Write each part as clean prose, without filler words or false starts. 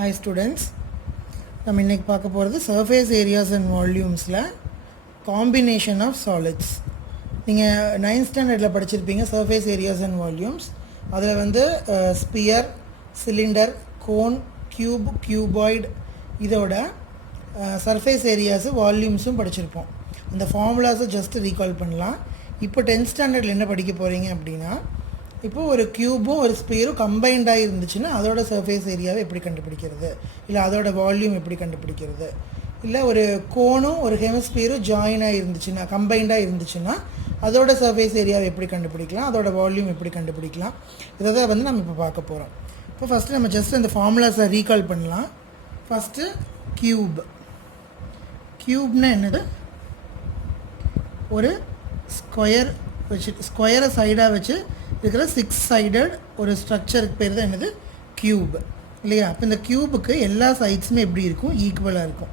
Hi students, நம்ம இன்னைக்கு பார்க்க போகிறது surface areas and volumesல combination of solids. நீங்கள் 9th standardல படிச்சிருப்பீங்க surface areas and volumes. அதில் வந்து sphere, cylinder, cone, cube, cuboid இதோட surface areas வால்யூம்ஸும் படிச்சிருப்போம். அந்த ஃபார்முலாஸை ஜஸ்ட் ரீகால் பண்ணலாம். இப்போ 10th ஸ்டாண்டர்டில் என்ன படிக்க போகிறீங்க அப்படின்னா, இப்போது ஒரு க்யூபும் ஒரு ஸ்பியரும் கம்பைண்டாக இருந்துச்சுன்னா அதோட சர்ஃபேஸ் ஏரியாவை எப்படி கண்டுபிடிக்கிறது, இல்லை அதோட வால்யூம் எப்படி கண்டுபிடிக்கிறது, இல்லை ஒரு கோனும் ஒரு ஹெமிஸ்பியரும் ஜாயினாக இருந்துச்சுன்னா கம்பைண்டாக இருந்துச்சுன்னா அதோட சர்ஃபேஸ் ஏரியாவை எப்படி கண்டுபிடிக்கலாம், அதோட வால்யூம் எப்படி கண்டுபிடிக்கலாம், இதை தான் வந்து நம்ம இப்போ பார்க்க போகிறோம். இப்போ ஃபஸ்ட்டு நம்ம ஜஸ்ட் அந்த ஃபார்முலாஸை ரீகால் பண்ணலாம். ஃபஸ்ட்டு க்யூப்னா என்னது, ஒரு ஸ்கொயர் வச்சு ஸ்கொயரை சைடாக வச்சு இருக்கிற 6 சைடட் ஒரு ஸ்ட்ரக்சருக்கு பேர் தான் என்னது, க்யூப் இல்லையா. அப்போ இந்த க்யூபுக்கு எல்லா சைட்ஸுமே எப்படி இருக்கும், ஈக்குவலாக இருக்கும்.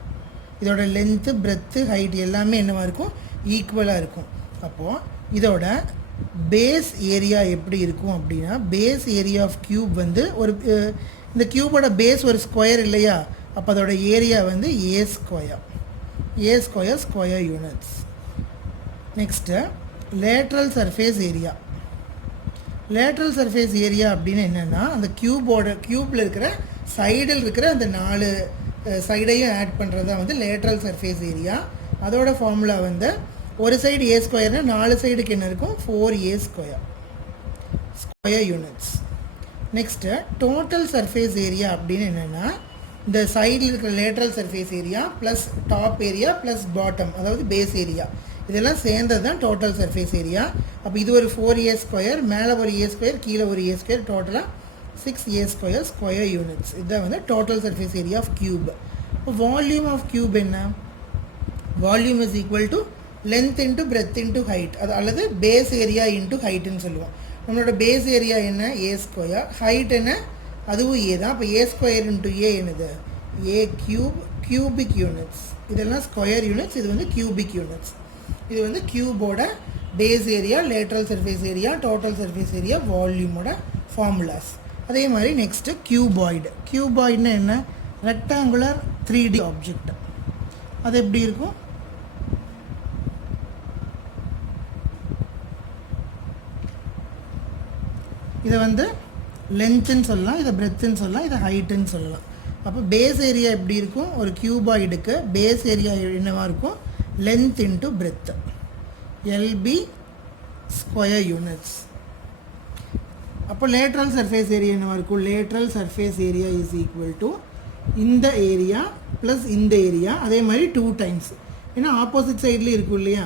இதோட லென்த்து, பிரெத்து, ஹைட் எல்லாமே என்னவாக இருக்கும், ஈக்குவலாக இருக்கும். அப்போது இதோட பேஸ் ஏரியா எப்படி இருக்கும் அப்படின்னா, பேஸ் ஏரியா ஆஃப் க்யூப் வந்து ஒரு இந்த க்யூபோட பேஸ் ஒரு ஸ்கொயர் இல்லையா, அப்போ அதோட ஏரியா வந்து a square units. Next lateral surface area அப்படின்னு என்னென்னா, அந்த க்யூப்பில் இருக்கிற சைடில் இருக்கிற அந்த 4 சைடையும் ஆட் பண்ணுறது தான் வந்து லேட்ரல் சர்ஃபேஸ் ஏரியா. அதோட ஃபார்முலா வந்து ஒரு சைடு ஏ ஸ்கொயர்னால் 4 சைடுக்கு என்ன இருக்கும், 4a square units. Next total surface area அப்படின்னு என்னென்னா, இந்த சைடில் இருக்கிற lateral surface area plus top area plus bottom, அதாவது பேஸ் ஏரியா, இதெல்லாம் சேர்ந்தது தான் டோட்டல் சர்ஃபேஸ் ஏரியா. அப்போ இது ஒரு 4a ஸ்கொயர், மேலே ஒரு a ஸ்கொயர், கீழே ஒரு a ஸ்கொயர், டோட்டலாக 6a ஸ்கொயர் யூனிட்ஸ். இதுதான் வந்து total surface area of cube. இப்போ வால்யூம் ஆஃப் க்யூப் என்ன, volume is equal to length into breadth into height, அது அல்லது பேஸ் ஏரியா இன்ட்டு ஹைட்டுன்னு சொல்லுவோம். நம்மளோட பேஸ் ஏரியா என்ன, ஏ ஸ்கொயர், ஹைட் என்ன, அதுவும் ஏ தான். அப்போ ஏ ஸ்கொயர் இன்ட்டு ஏ என்னது, ஏ கியூபிக் யூனிட்ஸ். இதெல்லாம் ஸ்கொயர் யூனிட்ஸ், இது வந்து கியூபிக் யூனிட்ஸ். இது வந்து க்யூபோட base area, lateral surface area, total surface area, வால்யூமோட ஃபார்முலாஸ். அதே மாதிரி நெக்ஸ்ட்டு கியூபாய்டுனா என்ன, ரெக்டாங்குலர் 3D ஆப்ஜெக்ட். அது எப்படி இருக்கும், இதை வந்து லென்த்துன்னு சொல்லலாம், இதை பிரெத்துன்னு சொல்லலாம், இதை ஹைட்டுன்னு சொல்லலாம். அப்போ பேஸ் ஏரியா எப்படி இருக்கும், ஒரு க்யூபாய்டுக்கு பேஸ் ஏரியா என்னவாக இருக்கும், length into breadth, LB square units. அப்போ lateral surface area என்னவா இருக்கும், lateral surface area is equal to இந்த ஏரியா ப்ளஸ் இந்த ஏரியா, அதே மாதிரி 2 times, ஏன்னா ஆப்போசிட் சைட்லேயும் இருக்கும் இல்லையா,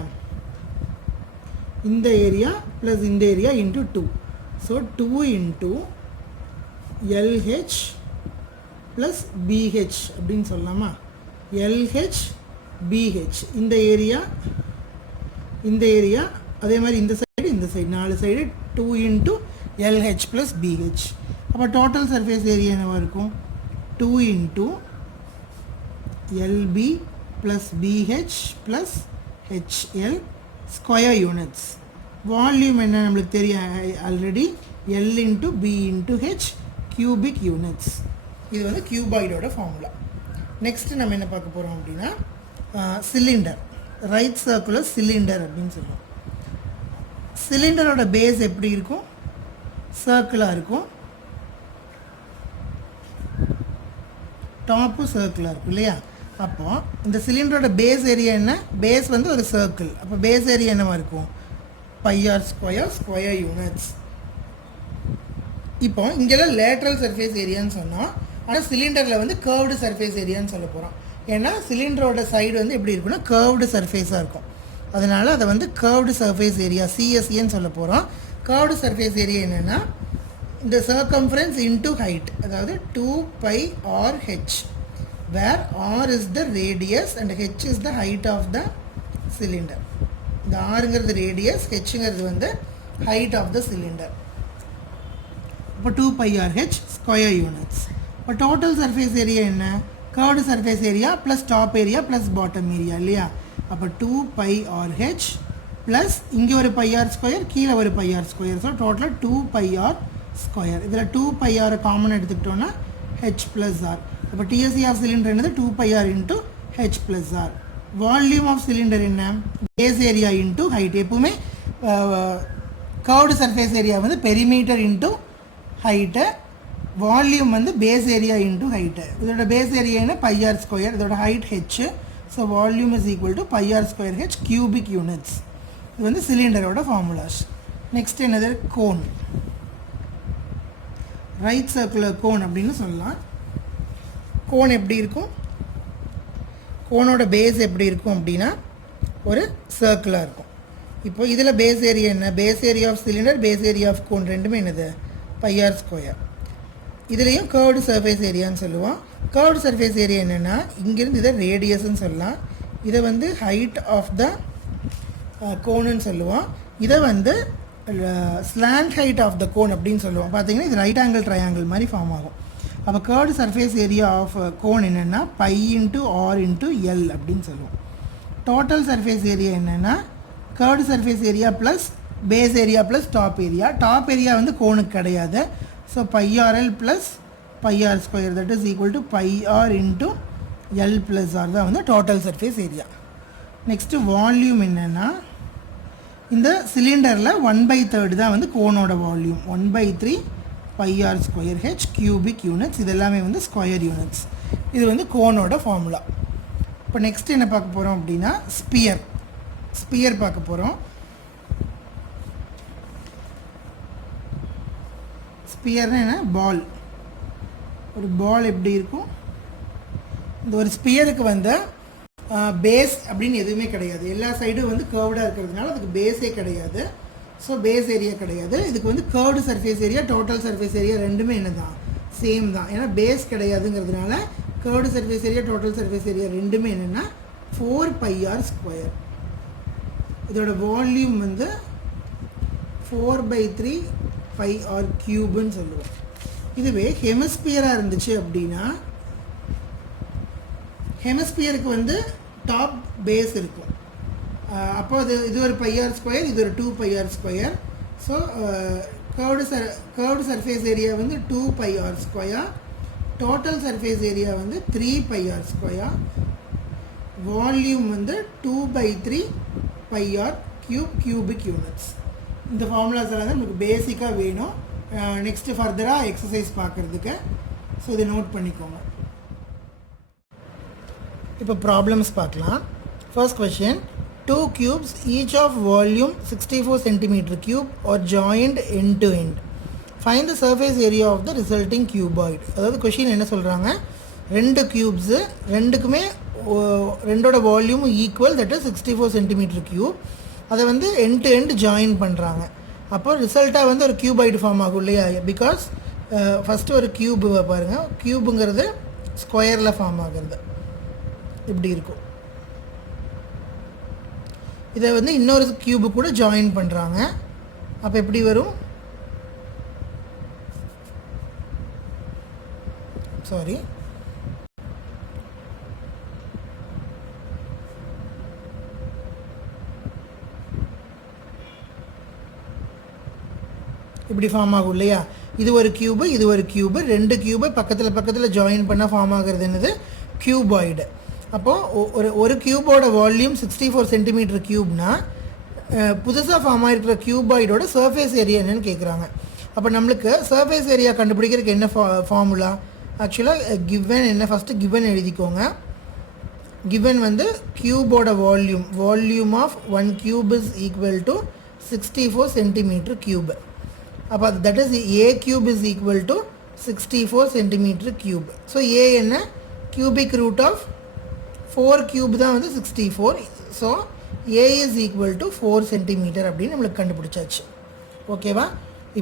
இந்த ஏரியா ப்ளஸ் இந்த area into 2. So 2 into LH plus BH அப்படின்னு சொல்லலாமா, LH BH இந்த ஏரியா அதே மாதிரி இந்த side 4 side 2 into LH plus BH. அப்போ டோட்டல் சர்ஃபேஸ் ஏரியா என்னவாக இருக்கும், 2 into LB plus BH plus HL square units. Volume என்ன நம்மளுக்கு தெரியும் already, L into B into H cubic units. இது வந்து கியூபாய்டோட ஃபார்முலா. நெக்ஸ்ட்டு நம்ம என்ன பார்க்க போகிறோம் அப்படின்னா, சிலிண்டர், ரைட் சர்க்குலர் சிலிண்டர் அப்படின்னு சொல்லுவோம். சிலிண்டரோட பேஸ் எப்படி இருக்கும், சர்க்கிளாக இருக்கும், டாப்பும் சர்க்கிளாக இருக்கும் இல்லையா. அப்போது இந்த சிலிண்டரோட பேஸ் ஏரியா என்ன, பேஸ் வந்து ஒரு சர்க்கிள், அப்போ பேஸ் ஏரியா என்னவா இருக்கும், πr ஸ்கொயர் யூனிட்ஸ். இப்போ இங்கெல்லாம் லேட்ரல் சர்ஃபேஸ் ஏரியான்னு சொன்னோம், ஆனால் சிலிண்டரில் வந்து கர்வ்டு சர்ஃபேஸ் ஏரியான்னு சொல்ல போகிறோம். ஏன்னா சிலிண்டரோட சைடு வந்து எப்படி இருக்குன்னா கர்வ்டு சர்ஃபேஸாக இருக்கும், அதனால் அதை வந்து கர்வ்டு சர்ஃபேஸ் ஏரியா CSAன்னு சொல்ல போகிறோம். கர்வ்டு சர்ஃபேஸ் ஏரியா என்னென்னா, இந்த சர்க்கம்ஃபரன்ஸ் இன்டூ ஹைட், அதாவது 2πrh, where r is the radius and h is the height of the cylinder. இந்த ஆறுங்கிறது ரேடியஸ், ஹெச்ங்கிறது வந்து ஹைட் ஆஃப் த சிலிண்டர். இப்போ 2πrh ஸ்கொயர் யூனிட்ஸ். இப்போ டோட்டல் சர்ஃபேஸ் ஏரியா என்ன, curved surface area plus top area plus bottom area இல்லையா. அப்போ 2πrh plus இங்கே ஒரு πr ஸ்கொயர், கீழே ஒரு πr ஸ்கொயர், ஸோ டோட்டலாக 2πr ஸ்கொயர். இதில் 2πr காமன் எடுத்துக்கிட்டோன்னா h ப்ளஸ் ஆர். அப்போ TSE ஆஃப் சிலிண்டர் என்னது 2 pi r into h plus r. Volume of cylinder என்ன பேஸ் ஏரியா இன்ட்டு ஹைட். எப்பவுமே கர்வ்டு சர்ஃபேஸ் ஏரியா வந்து பெரிமீட்டர் இன்ட்டு ஹைட்டு, வால்யூம் வந்து base area into height. இதோட base area என்ன pi r square, இதோட height h. So volume is equal to pi r square h cubic units. இது வந்து சிலிண்டரோட formulas. Next என்னது cone, right circular cone அப்படின்னு சொல்லலாம். கோன் எப்படி இருக்கும், கோனோட பேஸ் எப்படி இருக்கும் அப்படின்னா ஒரு சர்க்கிளாக இருக்கும். இப்போ இதில் பேஸ் ஏரியா என்ன, base area of cylinder, base area of cone ரெண்டுமே என்னது pi r ஸ்கொயர். இதுலேயும் கர்வ்டு சர்ஃபேஸ் ஏரியான்னு சொல்லுவோம். கர்வ்டு சர்ஃபேஸ் ஏரியா என்னென்னா இங்கேருந்து இதை ரேடியஸ்ன்னு சொல்லலாம், இதை வந்து ஹைட் ஆஃப் த கோனுன்னு சொல்லுவோம், இதை வந்து slant height of the cone அப்படின்னு சொல்லுவோம். பார்த்தீங்கன்னா இது ரைட் ஆங்கிள் ட்ரையாங்கிள் மாதிரி ஃபார்ம் ஆகும். அப்போ curved surface area of cone என்னென்னா pi into r into l அப்படின்னு சொல்லுவோம். டோட்டல் சர்ஃபேஸ் ஏரியா என்னென்னா curved surface area plus base area plus top area. Top area வந்து கோனுக்கு கிடையாது. So pi rl plus pi r square that is equal to pi r into l plus r தான் வந்து total surface area. Next volume என்னென்னா இந்த சிலிண்டரில் 1/3 தான் வந்து கோனோட volume, 1/3 pi r square h cubic units. இது எல்லாமே வந்து ஸ்கொயர் யூனிட்ஸ். இது வந்து கோனோட ஃபார்முலா. இப்போ நெக்ஸ்ட் என்ன பார்க்க போகிறோம் அப்படின்னா ஸ்பியர். ஸ்பியர் பார்க்க போகிறோம். ஸ்பியர்னா என்ன, பால். ஒரு பால் எப்படி இருக்கும், இந்த ஒரு ஸ்பியருக்கு வந்து பேஸ் அப்படின்னு எதுவுமே கிடையாது. எல்லா சைடும் வந்து கர்வ்டாக இருக்கிறதுனால அதுக்கு பேஸே கிடையாது. ஸோ பேஸ் ஏரியா கிடையாது. இதுக்கு வந்து curved surface area total surface area ரெண்டுமே என்ன தான் சேம் தான். ஏன்னா பேஸ் கிடையாதுங்கிறதுனால curved surface area total surface area ரெண்டுமே என்னென்னா 4 pi r ஸ்கொயர். இதோட வால்யூம் வந்து 4/3 pi r கியூப்னு சொல்லுவோம். இதுவே ஹெமிஸ்பியராக இருந்துச்சு அப்படின்னா ஹெமிஸ்பியருக்கு வந்து டாப் பேஸ் இருக்கும். அப்போ இது ஒரு pi r ஸ்கொயர், இது ஒரு 2 pi r square. So curved surface area வந்து 2 pi r square, total surface area வந்து 3 pi r ஸ்கொயர், வால்யூம் வந்து 2/3 pi r கியூபிக் யூனிட்ஸ். இந்த ஃபார்முலாஸ் எல்லாம் தான் நமக்கு பேசிக்காக வேணும் நெக்ஸ்ட்டு ஃபர்தராக எக்ஸசைஸ் பார்க்குறதுக்கு. ஸோ இதை நோட் பண்ணிக்கோங்க. இப்போ ப்ராப்ளம்ஸ் பார்க்கலாம். First question, 2 cubes each of volume 64 cm cube are joined end to end. Find the surface area of the resulting cuboid. அதாவது கொஷின் என்ன சொல்கிறாங்க, 2 க்யூப்ஸு ரெண்டுக்குமே ரெண்டோட volume equal, that is 64 cm cube. அதை வந்து எண்ட் டு எண்ட் ஜாயின் பண்ணுறாங்க. அப்போ ரிசல்ட்டாக வந்து ஒரு கியூபாய்டு ஃபார்ம் ஆகும் இல்லையா, பிகாஸ் ஃபஸ்ட்டு ஒரு க்யூப் பாருங்கள், க்யூபுங்கிறது ஸ்கொயரில் ஃபார்ம் ஆகுறது இப்படி இருக்கும். இதை வந்து இன்னொரு க்யூபு கூட ஜாயின் பண்ணுறாங்க. அப்போ எப்படி வரும், சாரி இப்படி ஃபார்ம் ஆகும் இல்லையா. இது ஒரு க்யூபு, இது ஒரு க்யூபு, ரெண்டு க்யூபு பக்கத்தில் பக்கத்தில் ஜாயின் பண்ணால் ஃபார்ம் ஆகிறது என்னது க்யூபாய்டு. அப்போது ஒரு க்யூபோட வால்யூம் 64 cm க்யூப்னா புதுசாக ஃபார்ம் ஆகிருக்கிற க்யூபாய்டோட சர்ஃபேஸ் ஏரியா என்னன்னு கேட்குறாங்க. அப்போ நம்மளுக்கு சர்ஃபேஸ் ஏரியா கண்டுபிடிக்கிறதுக்கு என்ன ஃபார்முலா, ஆக்சுவலாக கிவன் என்ன, ஃபஸ்ட்டு கிவன் எழுதிக்கோங்க. கிவன் வந்து க்யூபோட volume of 1 cube is equal to 64 cm cube. அப்போ that is a cube is equal to 64 cm cube. So a என்ன, கியூபிக் ரூட் ஆஃப் 4 cube தான் வந்து 64. So a is equal to 4 cm அப்படின்னு நம்மளுக்கு கண்டுபிடிச்சாச்சு. ஓகேவா,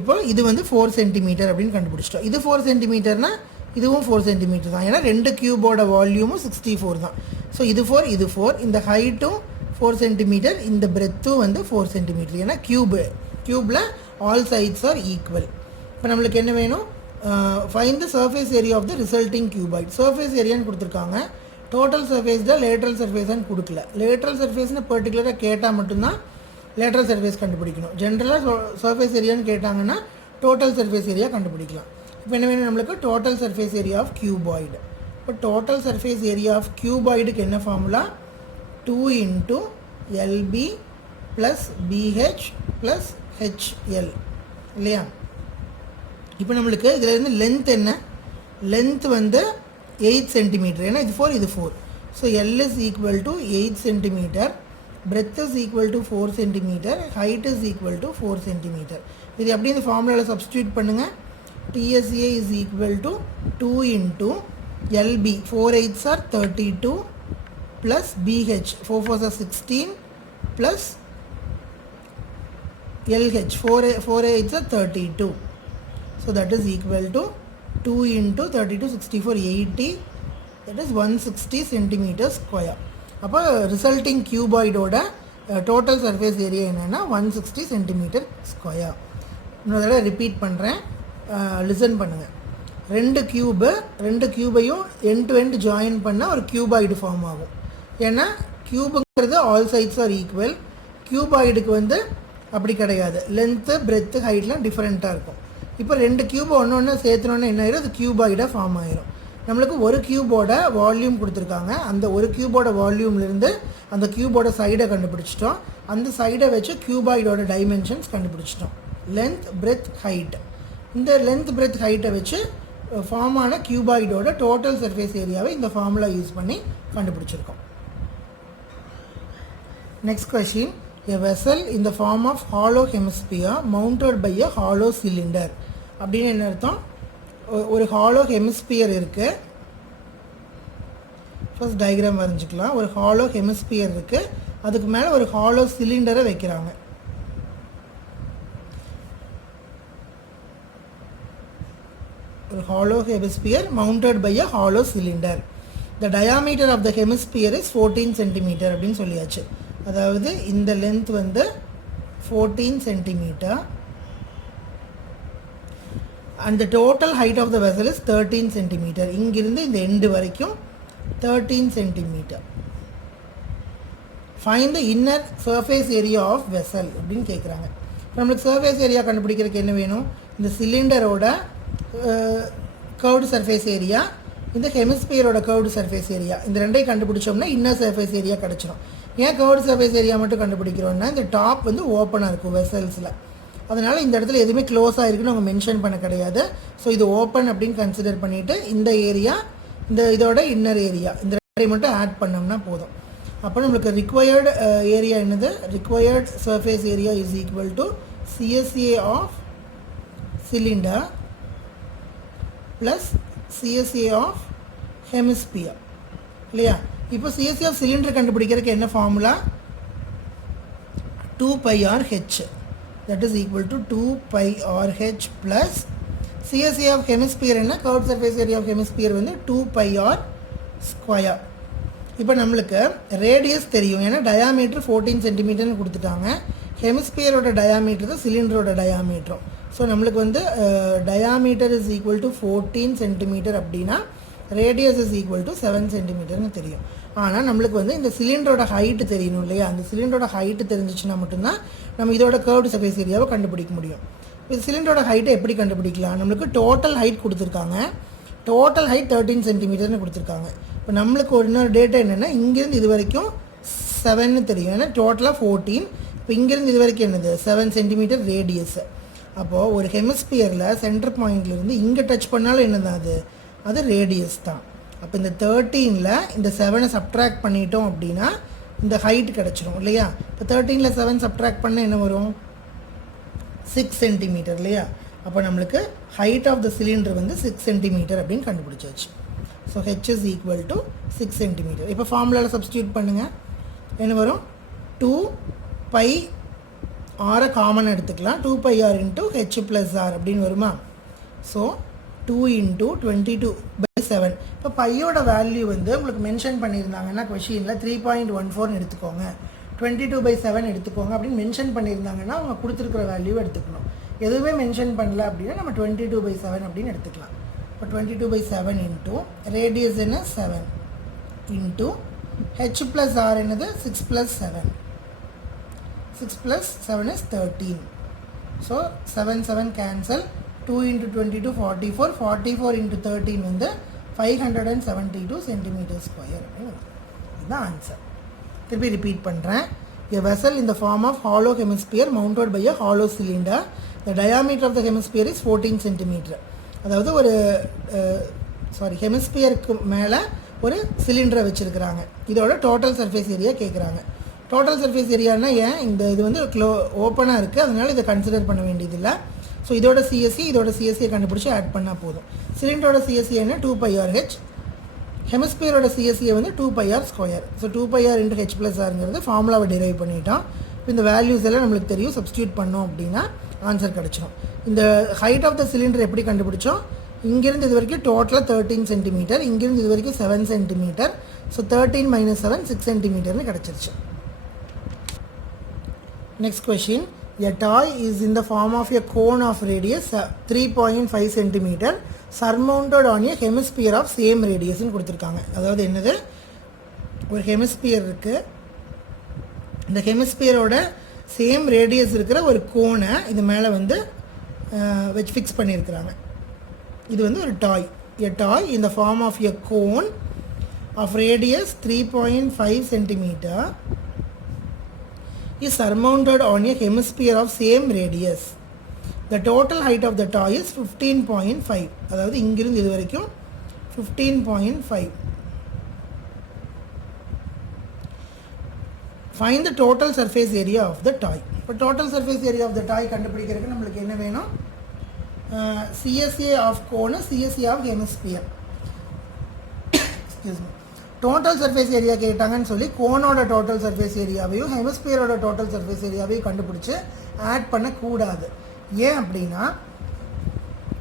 இப்போ இது வந்து 4 cm அப்படின்னு கண்டுபிடிச்சிட்டோம். இது 4 cmனா இதுவும் 4 cm தான், ஏன்னா ரெண்டு க்யூபோட வால்யூமும் 64 தான். ஸோ இது 4 இது 4, இந்த ஹைட்டும் 4 cm, இந்த பிரெத்தும் வந்து 4 cm. ஏன்னா க்யூபில் ஆல் சைட்ஸ் ஆர் ஈக்குவல். இப்போ நம்மளுக்கு என்ன வேணும், find the surface area of the resulting cuboid. Surface ஏரியான்னு கொடுத்துருக்காங்க, டோட்டல் சர்ஃபேஸ் தான் லேட்ரல் சர்ஃபேஸான்னு கொடுக்கல. லேட்ரல் சர்ஃபேஸ்னு பர்டிகுலராக கேட்டால் மட்டும்தான் லேட்ரல் சர்ஃபேஸ் கண்டுபிடிக்கணும். ஜென்ரலாக சர்ஃபேஸ் ஏரியான்னு கேட்டாங்கன்னா டோட்டல் சர்ஃபேஸ் ஏரியா கண்டுபிடிக்கலாம். இப்போ என்ன வேணும் நம்மளுக்கு, total surface area of cuboid. இப்போ டோட்டல் சர்ஃபேஸ் ஏரியா ஆஃப் கியூபாய்டுக்கு என்ன formula? 2 into LB plus BH plus HL இல்லையா? இப்போ நம்மளுக்கு இதில் இருந்து லென்த் என்ன? லென்த் வந்து 8 சென்டிமீட்டர், ஏன்னா இது 4 இது 4. So L is equal to 8 centimetre, breadth is equal to 4 centimetre, height is equal to 4 centimetre. இது எப்படி இந்த ஃபார்முலாவில் சப்ஸ்டியூட் பண்ணுங்கள். TSA is equal to 2 into LB, 4 8s are 32 plus BH, 4 4s are 16 plus LH, 4 8s are 32. So that is equal to 2 into 32, 64, 80, that is 160 centimeter square. அப்போ resulting கியூபாய்டோட total surface area என்னென்னா 160 centimetre square. இன்னொரு தடவை repeat பண்ணுறேன், listen பண்ணுங்கள். ரெண்டு கியூபையும் end to end join பண்ணால் ஒரு cuboid form ஆகும். ஏன்னா கியூபுங்கிறது ஆல் சைட்ஸ் ஆர் ஈக்குவல். கியூபாய்டுக்கு வந்து அப்படி கிடையாது, லென்த்து பிரெத்து ஹைட்லாம் டிஃப்ரெண்ட்டாக இருக்கும். இப்போ ரெண்டு கியூபை ஒன்று சேர்த்துனோன்னே என்ன ஆயிரும்? அது கியூபாய்டாக ஃபார்ம் ஆயிரும். நம்மளுக்கு ஒரு கியூபோட வால்யூம் கொடுத்துருக்காங்க. அந்த ஒரு கியூபோட வால்யூம்லேருந்து அந்த கியூபோட சைடை கண்டுபிடிச்சிட்டோம். அந்த சைடை வச்சு கியூபாய்டோட டைமென்ஷன்ஸ் கண்டுபிடிச்சிட்டோம். Length breadth height. இந்த லென்த் பிரெத் ஹைட்டை வச்சு ஃபார்ம் ஆன கியூபாய்டோட டோட்டல் சர்ஃபேஸ் ஏரியாவை இந்த ஃபார்முலா யூஸ் பண்ணி கண்டுபிடிச்சிருக்கோம். Next question. A vessel in the form of hollow hemisphere mounted by a hollow cylinder. அப்படின்னு என்ன அர்த்தம்? ஒரு ஹாலோ ஹெமிஸ்பியர் இருக்குது. ஃபர்ஸ்ட் டயக்ராம் வரைஞ்சிக்கலாம். ஒரு ஹாலோ ஹெமிஸ்பியர் இருக்குது, அதுக்கு மேலே ஒரு ஹாலோ சிலிண்டரை வைக்கிறாங்க. ஒரு hollow hemisphere mounted by a hollow cylinder. The diameter of the hemisphere is 14 centimetre அப்படின்னு சொல்லியாச்சு. அதாவது இந்த லென்த் வந்து 14 centimetre and the total height of the vessel is 13 centimeter. இங்கிருந்து இந்த எண்டு வரைக்கும் 13 centimeter. Find the inner surface area of vessel அப்படின்னு கேட்குறாங்க. நம்மளுக்கு சர்ஃபேஸ் ஏரியா கண்டுபிடிக்கிறதுக்கு என்ன வேணும்? இந்த சிலிண்டரோட கர்வ்டு சர்ஃபேஸ் ஏரியா, இந்த ஹெமிஸ்பியரோட கர்வ்டு சர்ஃபேஸ் ஏரியா, இந்த ரெண்டையும் கண்டுபிடிச்சோம்னா இன்னர் சர்ஃபேஸ் ஏரியா கிடச்சிரும். ஏன் கர்வ்டு சர்ஃபேஸ் ஏரியா மட்டும் கண்டுபிடிக்கிறோன்னா இந்த டாப் வந்து ஓப்பனாக இருக்கும் வெசல்ஸில். அதனால் இந்த இடத்துல எதுவுமே க்ளோஸாக இருக்குன்னு அவங்க மென்ஷன் பண்ண கிடையாது. ஸோ இது ஓப்பன் அப்படின்னு கன்சிடர் பண்ணிவிட்டு இந்த ஏரியா, இந்த இதோட இன்னர் ஏரியா, இந்த ரெண்டை மட்டும் ஆட் பண்ணோம்னா போதும். அப்போ நம்மளுக்கு ரிக்வயர்டு ஏரியா என்னது? Required surface area is equal to CSA of cylinder plus CSA of hemisphere இல்லையா? இப்போ CSA ஆஃப் சிலிண்டர் கண்டுபிடிக்கிறதுக்கு என்ன formula? 2πRH. That is equal to 2πRH plus CSA of hemisphere என்ன? curved surface area of hemisphere வந்து 2πR square. இப்போ நம்மளுக்கு radius தெரியும், ஏன்னா டயாமீட்டர் 14 சென்டிமீட்டர்னு கொடுத்துட்டாங்க. ஹெமிஸ்பியரோட டயாமீட்டர் தான் சிலிண்டரோட டயாமீட்டரும். ஸோ நம்மளுக்கு வந்து diameter is equal to 14 centimetre அப்படின்னா ரேடியஸ் இஸ் ஈக்குவல் டு 7 சென்டிமீட்டர்னு தெரியும். ஆனால் நம்மளுக்கு வந்து இந்த சிலிண்டரோட ஹைட்டு தெரியணும் இல்லையா? அந்த சிலிண்டரோட ஹைட்டு தெரிஞ்சிச்சுன்னா மட்டும்தான் நம்ம இதோட கர்வ்டு சர்ஃபேஸ் ஏரியாவை கண்டுபிடிக்க முடியும். இப்போ சிலிண்டரோட ஹைட்டை எப்படி கண்டுபிடிக்கலாம்? நம்மளுக்கு டோட்டல் ஹைட் கொடுத்துருக்காங்க. டோட்டல் ஹைட் 13 சென்டிமீட்டர்னு கொடுத்துருக்காங்க. இப்போ நம்மளுக்கு ஒரு இன்னொரு டேட்டா என்னென்னா, இங்கேருந்து இது வரைக்கும் 7ன்னு தெரியும், ஏன்னா டோட்டலாக 14. இப்போ இங்கேருந்து இது வரைக்கும் என்னது? 7 சென்டிமீட்டர் ரேடியஸ். அப்போது ஒரு ஹெமிஸ்பியரில் சென்டர் பாயிண்ட்லேருந்து இங்கே டச் பண்ணாலும் என்னதான் அது ரேடியஸ் தான். அப்போ இந்த 13ல் இந்த 7 சப்ட்ராக்ட் பண்ணிட்டோம் அப்படின்னா இந்த ஹைட் கிடச்சிரும் இல்லையா? இப்போ 13ல் 7 சப்ட்ராக்ட் பண்ணால் என்ன வரும்? 6 சென்டிமீட்டர் இல்லையா? அப்போ நம்மளுக்கு ஹைட் ஆஃப் த சிலிண்டர் வந்து 6 சென்டிமீட்டர் அப்படின்னு கண்டுபிடிச்சாச்சு. So H is equal to 6 centimetre. இப்போ ஃபார்முலாவில் சப்ஸ்டியூட் பண்ணுங்கள். என்ன வரும்? 2πr காமன் எடுத்துக்கலாம். 2πr இன்ட்டு H + R அப்படின்னு வருமா? So 2 into 22/7. இப்போ பையோட வேல்யூ வந்து உங்களுக்கு மென்ஷன் பண்ணியிருந்தாங்கன்னா கொஷினில் 3.14 எடுத்துக்கோங்க, 22/7 எடுத்துக்கோங்க அப்படின்னு மென்ஷன் பண்ணியிருந்தாங்கன்னா அவங்க கொடுத்துருக்குற வேல்யூ எடுத்துக்கணும். எதுவுமே மென்ஷன் பண்ணல அப்படின்னா நம்ம 22/7 அப்படின்னு எடுத்துக்கலாம். இப்போ 22/7 இன்ட்டு ரேடியஸ் என்ன? 7 இன்ட்டு H + R என்னது? 6 + 7. 6 + 7 is 13. So 7 7 cancel. 2 into 22 44. 44 into 13 வந்து 572 centimeters square அப்படின்னு வருது. இதுதான் ஆன்சர். திருப்பி ரிப்பீட் பண்ணுறேன். A vessel in the form of hollow hemisphere mounted by a hollow cylinder. The diameter of the hemisphere is 14 centimeter. அதாவது ஒரு ஹெமிஸ்பியருக்கு மேலே ஒரு சிலிண்டரை வச்சுருக்கிறாங்க. இதோட டோட்டல் சர்ஃபேஸ் ஏரியா கேட்குறாங்க. டோட்டல் சர்ஃபேஸ் ஏரியானா ஏன் இது வந்து ஓப்பனாக இருக்குது, அதனால் இதை கன்சிடர் பண்ண வேண்டியதில்லை. ஸோ இதோட சிஎஸ்சியை கண்டுபிடிச்சி ஆட் பண்ணால் போதும். சிலிண்டரோட சிஎஸ்சி என்ன 2πRh, ஹெமிஸ்பியரோட சிஎஸ்சியை வந்து 2πr². ஸோ 2πr × h+rங்கிறது ஃபார்முலாவை டிரைவ் பண்ணிட்டோம். இப்போ இந்த வேல்யூஸ் எல்லாம் நம்மளுக்கு தெரியும். சப்ஸ்டியூட் பண்ணோம் அப்படின்னா ஆன்சர் கிடச்சிடும். இந்த ஹைட் ஆஃப் த சிலிண்டர் எப்படி கண்டுபிடிச்சோம்? இங்கேருந்து இது வரைக்கும் டோட்டலாக 13 சென்டிமீட்டர், இங்கேருந்து இது வரைக்கும் 7 சென்டிமீட்டர். ஸோ 13 - 7 6 சென்டிமீட்டர்னு கிடச்சிருச்சு. Next question. A toy is in the form of a cone of radius 3.5 centimeter surmounted on a hemisphere of same radius ன்னு கொடுத்துருக்காங்க. அதாவது என்னது, ஒரு ஹெமிஸ்பியர் இருக்குது, இந்த ஹெமிஸ்பியரோட சேம் ரேடியஸ் இருக்கிற ஒரு கோனை இது மேலே வந்து வச்சு ஃபிக்ஸ் பண்ணியிருக்கிறாங்க. இது வந்து ஒரு டாய். A toy in the form of a cone of radius 3.5 centimeter is surmounted on a hemisphere of same radius. The total height of the toy is 15.5. அதாவது இங்கிருந்து இது வரைக்கும் 15.5. Find the total surface area of the toy. இப்போ total surface area of the toy கண்டுபிடிக்கிறதுக்கு நம்மளுக்கு என்ன வேணும்? CSA of cone, CSA of hemisphere. Excuse me. Total surface area கேட்டாங்கன்னு சொல்லி கோனோட டோட்டல் சர்ஃபேஸ் ஏரியாவையும் ஹெமிஸ்பியரோட டோட்டல் சர்ஃபேஸ் ஏரியாவையும் கண்டுபிடிச்சி ஆட் பண்ணக்கூடாது. ஏன் அப்படின்னா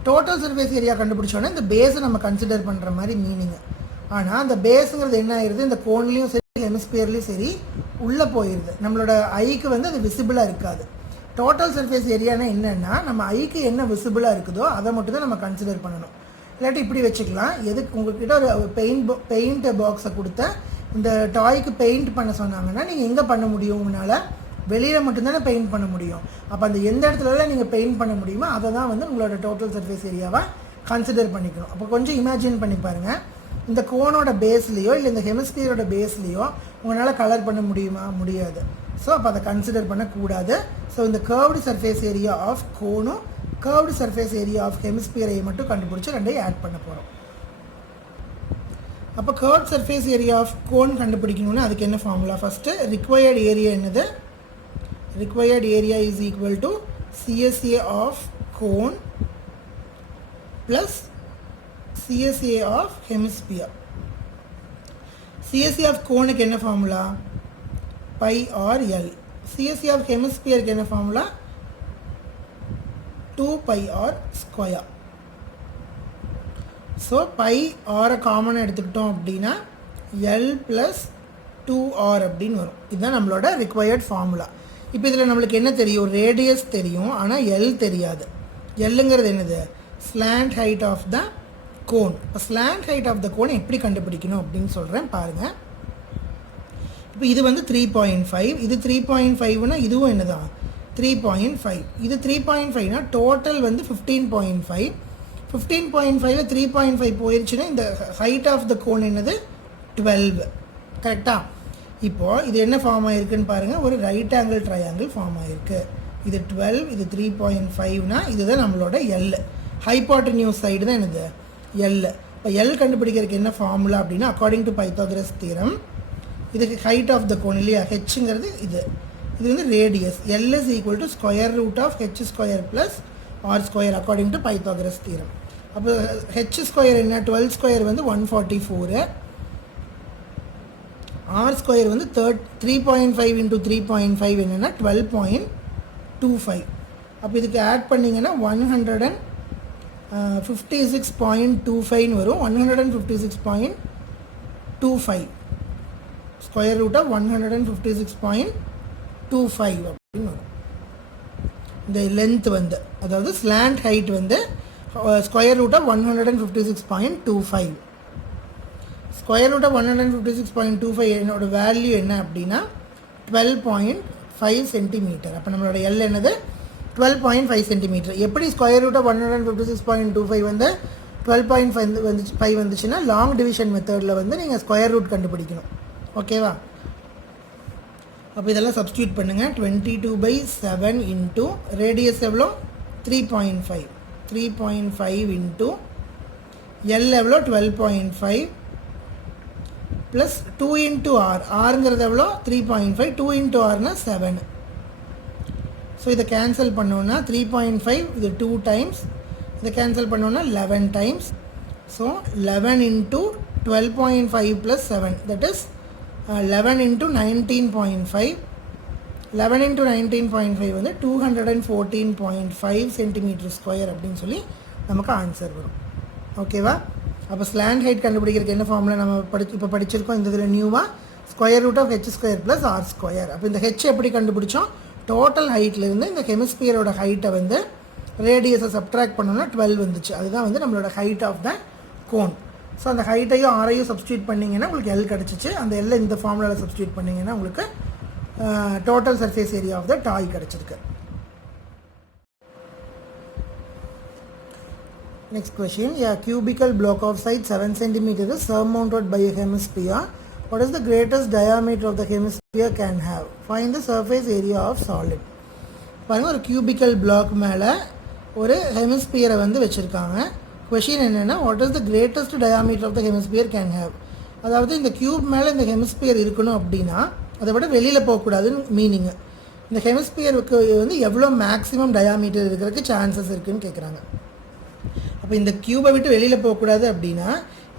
டோட்டல் சர்ஃபேஸ் ஏரியா கண்டுபிடிச்சோன்னே இந்த பேஸை நம்ம கன்சிடர் பண்ணுற மாதிரி மீனிங்கு. ஆனால் அந்த பேஸுங்கிறது என்ன ஆயிடுது, இந்த கோன்லேயும் சரி ஹெமிஸ்பியர்லேயும் சரி உள்ளே போயிடுது. நம்மளோட ஐக்கு வந்து அது விசிபிளாக இருக்காது. டோட்டல் சர்ஃபேஸ் ஏரியானா என்னென்னா நம்ம ஐக்கு என்ன விசிபிளாக இருக்குதோ அதை மட்டும் தான் நம்ம கன்சிடர் பண்ணணும். இல்லாட்டி இப்படி வச்சுக்கலாம். எதுக்கு உங்கள்கிட்ட ஒரு பெயிண்ட் பாக்ஸை கொடுத்த இந்த டாய்க்கு பெயிண்ட் பண்ண சொன்னாங்கன்னா நீங்கள் எங்கே பண்ண முடியும்? உங்களால் வெளியில் மட்டும்தானே பெயிண்ட் பண்ண முடியும். அப்போ அந்த எந்த இடத்துலலாம் நீங்கள் பெயிண்ட் பண்ண முடியுமோ அதை தான் வந்து உங்களோட டோட்டல் சர்ஃபேஸ் ஏரியாவை கன்சிடர் பண்ணிக்கணும். அப்போ கொஞ்சம் இமேஜின் பண்ணி பாருங்கள். இந்த கோனோட பேஸ்லேயோ இல்லை இந்த ஹெமிஸ்பியரோட பேஸ்லேயோ உங்களால் கலர் பண்ண முடியுமா? முடியாது. ஸோ அப்போ அதை கன்சிடர் பண்ணக்கூடாது. ஸோ இந்த கர்வ்டு சர்ஃபேஸ் ஏரியா ஆஃப் கோனும் கர்வ்டு சர்ஃபேஸ் ஏரியா ஆஃப் ஹெமிஸ்பியரை மட்டும் கண்டுபிடிச்சி ரெண்டையும் ஆட் பண்ண போகிறோம். அப்போ curved surface area of cone கண்டுபிடிக்கணும்னா அதுக்கு என்ன ஃபார்முலா? ஃபஸ்ட்டு ரிக்வயர்டு ஏரியா என்னது? Required area is equal to CSA of cone plus CSA of hemisphere. CSA of கோனுக்கு என்ன ஃபார்முலா? πr/L. சிஎஸ்ஏ ஆஃப் ஹெமிஸ்பியருக்கு என்ன ஃபார்முலா? 2πr². ஸோ πr காமனாக எடுத்துக்கிட்டோம் அப்படின்னா L + 2r அப்படின்னு வரும். இதுதான் நம்மளோட ரிக்வயர்ட் ஃபார்முலா. இப்போ இதில் நம்மளுக்கு என்ன தெரியும்? ரேடியஸ் தெரியும், ஆனால் L தெரியாது. Lங்கிறது என்னது? Slant height of the cone. இப்போ slant height of the cone எப்படி கண்டுபிடிக்கணும் அப்படின்னு சொல்கிறேன் பாருங்கள். இப்போ இது வந்து 3.5, இது 3.5னா இதுவும் என்ன தான் 3.5. இது 3.5னா டோட்டல் வந்து 15.5. 15.5ல் 3.5 போயிடுச்சுன்னா இந்த ஹைட் ஆஃப் த கோன் என்னது 12. கரெக்டாக? இப்போது இது என்ன ஃபார்ம் ஆகிருக்குன்னு பாருங்கள். ஒரு ரைட் ஆங்கிள் ட்ரையாங்கிள் ஃபார்ம் ஆகிருக்கு. இது 12, இது 3.5னா இதுதான் நம்மளோட L. ஹைபாட்டன்யூஸ் சைடு தான் என்னது L. இப்போ L கண்டுபிடிக்கிறதுக்கு என்ன ஃபார்முலா அப்படின்னா அக்கார்டிங் டு பைத்தாகரஸ் தியரம் இதுக்கு ஹைட் ஆஃப் த கோன் இல்லையா, ஹெச்ங்கிறது இது வந்து radius. L is equal to square root of h² plus r² according to Pythagoras theorem. அப்போ h² என்ன? 12² வந்து 144, r² வந்து 3.5 × 3.5 என்னென்னா 12.25. அப்போ இதுக்கு ஆட் பண்ணிங்கன்னா 156.25 வரும். 156.25 ஸ்கொயர் ரூட் ஆஃப் 156.25 அப்படின்னு வரும். இந்த லென்த் வந்து அதாவது ஸ்லாண்ட் ஹைட் வந்து square root of 156.25. Square root of 156.25 என்னோட வேல்யூ என்ன அப்படின்னா 12.5 சென்டிமீட்டர். அப்போ நம்மளோட எல் என்னது 12.5 சென்டிமீட்டர். எப்படி ஸ்கொயர் ரூட் ஆஃப் 156.25 வந்து 12.5 வந்துச்சு 5 வந்துச்சுன்னா லாங் டிவிஷன் மெத்தடில் வந்து நீங்கள் ஸ்கொயர் ரூட் கண்டுபிடிக்கணும். ஓகேவா? அப்போ இதெல்லாம் சப்ஸ்டியூட் பண்ணுங்கள். 22/7 இன்ட்டு ரேடியஸ் எவ்வளோ 3.5, 3.5 இன்ட்டு எல் எவ்வளோ 12.5 ப்ளஸ் 2 இன்ட்டு ஆர், ஆருங்கிறது எவ்வளோ 3.5, 2 இன்ட்டு ஆர்னா 7. ஸோ இதை கேன்சல் பண்ணோன்னா 3.5 இது 2 டைம்ஸ், இதை கேன்சல் பண்ணோன்னா 11 times. So 11 into 12.5 plus 7 that is 11 into 19.5. 11 into 19.5 வந்து 214.5 சென்டிமீட்டர் ஸ்கொயர் அப்படின்னு சொல்லி நமக்கு ஆன்சர் வரும். ஓகேவா? அப்போ ஸ்லாண்ட் ஹைட் கண்டுபிடிக்கிறதுக்கு என்ன ஃபார்முலா நம்ம இப்போ படிச்சிருக்கோம். இந்த இதில் நியூவாக square root of H square plus R square. அப்போ இந்த ஹெச் எப்படி கண்டுபிடிச்சோம்? டோட்டல் ஹைட்லேருந்து இந்த ஹெமிஸ்பியரோட ஹைட்டை வந்து ரேடியஸை சப்ட்ராக்ட் பண்ணோன்னா 12 வந்துச்சு. அதுதான் வந்து நம்மளோட height of the cone. So அந்த ஹைட்டையும் ஆரையும் சப்ஸ்டியூட் பண்ணிங்கன்னா உங்களுக்கு எல் கிடச்சிச்சு. அந்த எல்லை இந்த ஃபார்முலாவில் சப்ஸ்டியூட் பண்ணிங்கன்னா உங்களுக்கு total surface area of the toy கிடச்சிருக்கு. Next question. A cubical block of size 7 cm is surmounted by a hemisphere. What is the greatest diameter of the hemisphere can have? Find the surface area of solid. பாருங்கள், ஒரு cubical block மேலே ஒரு ஹெமிஸ்பியரை வந்து வச்சுருக்காங்க. Question என்னென்னா what is the greatest diameter of the hemisphere can have. அதாவது இந்த cube மேலே இந்த ஹெமிஸ்பியர் இருக்கணும் அப்படின்னா அதை விட வெளியில் போகக்கூடாதுன்னு மீனிங்கு. இந்த ஹெமிஸ்பியருக்கு வந்து எவ்வளோ மேக்ஸிமம் டயாமீட்டர் இருக்கிறதுக்கு சான்சஸ் இருக்குதுன்னு கேட்குறாங்க. அப்போ இந்த க்யூபை விட்டு வெளியில் போகக்கூடாது அப்படின்னா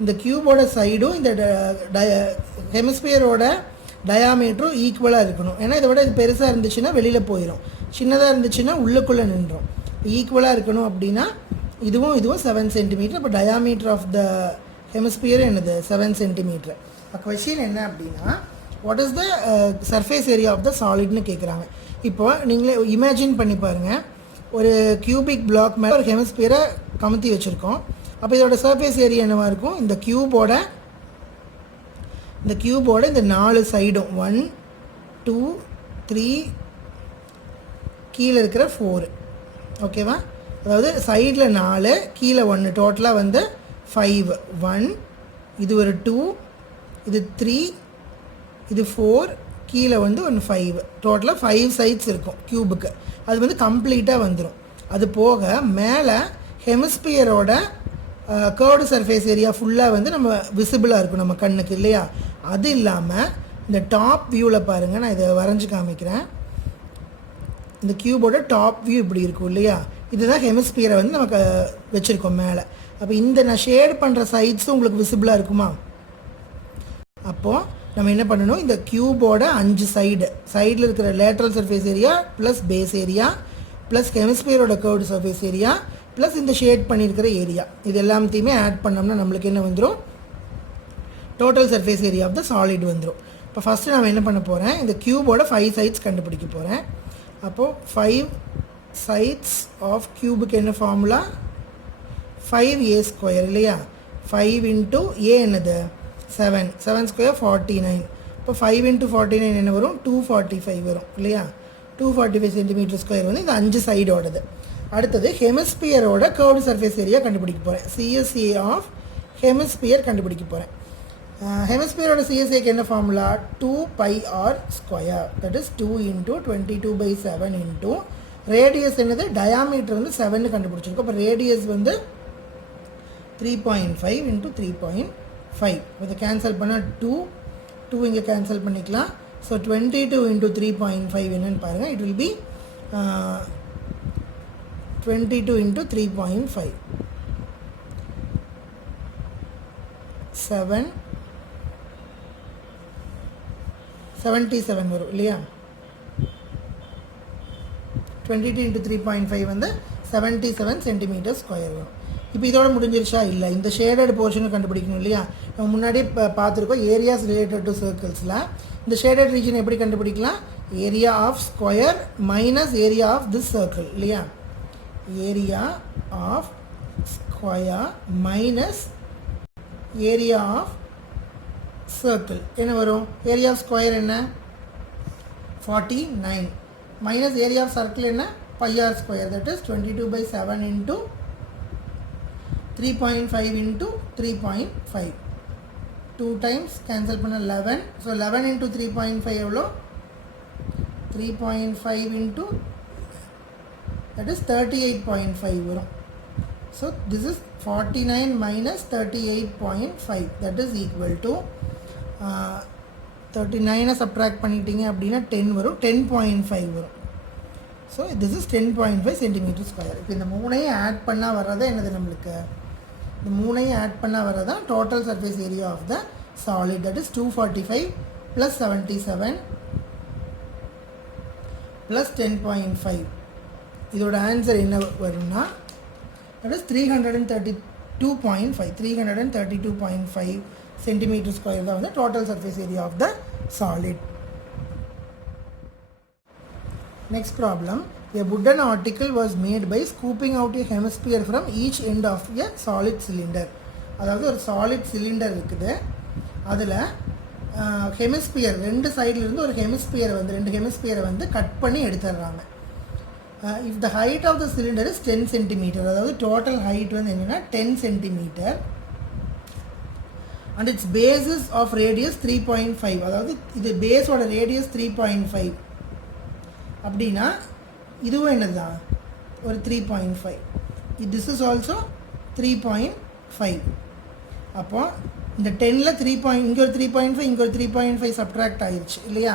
இந்த க்யூபோட சைடும் இந்த ஹெமிஸ்பியரோட டயாமீட்டரும் ஈக்குவலாக இருக்கணும். ஏன்னா இதை விட இது பெருசாக இருந்துச்சுன்னா வெளியில் போயிடும், சின்னதாக இருந்துச்சுன்னா உள்ளுக்குள்ளே நின்றோம். ஈக்குவலாக இருக்கணும் அப்படின்னா இதுவும் 7 சென்டிமீட்டர். இப்போ டயாமீட்டர் ஆஃப் த ஹெமிஸ்பியர் என்னது 7 சென்டிமீட்டர். இப்போ கொஷின் என்ன அப்படின்னா what is the surface area of the சாலிட்னு கேட்குறாங்க. இப்போ நீங்களே இமேஜின் பண்ணி பாருங்கள், ஒரு கியூபிக் பிளாக் மேலே ஒரு ஹெமிஸ்பியரை கமுத்தி வச்சுருக்கோம். அப்போ இதோட சர்ஃபேஸ் ஏரியா என்னவாக இருக்கும்? இந்த க்யூபோட இந்த 4 சைடும் 1 2 3 கீழே இருக்கிற 4. ஓகேவா? அதாவது சைடில் 4 கீழே 1 டோட்டலாக வந்து 5. 1 இது ஒரு 2 இது 3 இது 4 கீழே வந்து 1 5 டோட்டலாக 5 சைட்ஸ் இருக்கும் க்யூபுக்கு. அது வந்து கம்ப்ளீட்டாக வந்துடும். அது போக மேலே ஹெமிஸ்பியரோட கர்வ்டு சர்ஃபேஸ் ஏரியா ஃபுல்லாக வந்து நம்ம விசிபிளாக இருக்கும் நம்ம கண்ணுக்கு இல்லையா? அது இல்லாமல் இந்த டாப் வியூவில் பாருங்கள், நான் இதை வரைஞ்சி காமிக்கிறேன். இந்த க்யூபோட டாப் வியூ இப்படி இருக்கும் இல்லையா? இதுதான் ஹெமிஸ்பியரை வந்து நமக்கு வச்சுருக்கோம் மேலே. அப்போ இந்த நான் ஷேட் பண்ணுற சைட்ஸும் உங்களுக்கு விசிபிளாக இருக்குமா? அப்போது நம்ம என்ன பண்ணணும், இந்த க்யூபோட 5 சைடில் இருக்கிற lateral surface area plus base area plus ஹெமிஸ்பியரோட கர்வ்டு சர்ஃபேஸ் ஏரியா ப்ளஸ் இந்த ஷேட் பண்ணியிருக்கிற ஏரியா, இது எல்லாத்தையுமே ஆட் பண்ணோம்னா நம்மளுக்கு என்ன வந்துடும்? Total surface area of the solid வந்துடும். இப்போ ஃபஸ்ட்டு நம்ம என்ன பண்ண போகிறேன், இந்த க்யூபோட 5 சைட்ஸ் கண்டுபிடிக்க போகிறேன். அப்போது 5 சைட்ஸ் ஆஃப் க்யூபுக்கு என்ன ஃபார்முலா? 5a ஸ்கொயர் இல்லையா? 5 இன்ட்டு ஏ என்னது 7, 7 ஸ்கொயர் 49. இப்போ 5 இன்ட்டு 49 என்ன வரும்? 245 வரும் இல்லையா? 245 சென்டிமீட்டர் ஸ்கொயர் வந்து இந்த 5 சைடோடது. அடுத்தது ஹெமிஸ்பியரோட கர்வ்டு சர்ஃபேஸ் ஏரியா கண்டுபிடிக்க போகிறேன். சிஎஸ்ஏ ஆஃப் ஹெமிஸ்பியர் கண்டுபிடிக்க போகிறேன். ஹெமிஸ்பியரோட சிஎஸ்ஏக்கு என்ன formula? 2πr square that is 2 into 22/7 into radius என்னது? டயாமீட்டர் வந்து 7 கண்டுபிடிச்சிருக்கோம். அப்போ ரேடியஸ் வந்து 3.5 இன்ட்டு 3.5. இதை கேன்சல் பண்ணால் 2 இங்கே கேன்சல் பண்ணிக்கலாம். ஸோ 22 இன்ட்டு 3.5 என்னன்னு பாருங்கள். இட் வில் பி 22 இன்ட்டு 3.5 77 வரும் இல்லையா? 22 இன்ட்டு 3.5 வந்து 77 சென்டிமீட்டர் ஸ்கொயர் வரும். இப்போ இதோட முடிஞ்சிருச்சா? இல்லை, இந்த ஷேடட் போர்ஷனை கண்டுபிடிக்கணும் இல்லையா? நம்ம முன்னாடியே பார்த்துருக்கோம் ஏரியாஸ் ரிலேட்டட் டு சர்க்கிள்ஸில். இந்த ஷேடட் ரீஜன் எப்படி கண்டுபிடிக்கலாம்? Area of square minus area of this circle இல்லையா? Area of square minus area of circle என்ன வரும்? ஏரியா ஆஃப் ஸ்கொயர் என்ன? 49 மைனஸ் ஏரியா ஆஃப் சர்க்கிள் என்ன? πr square that is 22/7 into 3.5 into 3.5. 2 times cancel பண்ண 11. So 11 into 3.5 எவ்வளோ? 3.5 into, that is 38.5 வரும். So this is 49 minus 38.5, that is equal to 39 subtract பண்ணிட்டீங்க அப்படின்னா 10 வரும், 10.5 வரும். So this is 10.5 centimeter square. இப்போ இந்த மூணையும் ஆட் பண்ணால் வர்றதா என்னது நம்மளுக்கு? இந்த மூணையும் ஆட் பண்ணால் வர்றதான் total surface area of the solid, that is 245 + 77 + 10.5. இதோட ஆன்சர் என்ன வரும்னா, that is 332.5 centimeter square தான் வந்து total surface area of the solid. Next problem, a wooden article was made by scooping out a hemisphere from each end of a solid cylinder. அதாவது ஒரு solid cylinder இருக்குது, அதில் hemisphere ரெண்டு சைட்லேருந்து ஒரு ஹெமிஸ்பியரை வந்து ரெண்டு ஹெமிஸ்பியரை வந்து கட் பண்ணி எடுத்துடுறாங்க. If the height of the cylinder is 10 cm, அதாவது total height வந்து என்னன்னா 10 cm and its basis of radius 3.5, அதாவது இது பேஸோட ரேடியஸ் 3.5 அப்படின்னா இதுவும் என்னதுதான் ஒரு 3.5. this is also 3.5. அப்போ இந்த 10ல் 3. இங்கே ஒரு 3.5 இங்கே ஒரு 3.5 சப்ட்ராக்ட் ஆயிடுச்சு இல்லையா?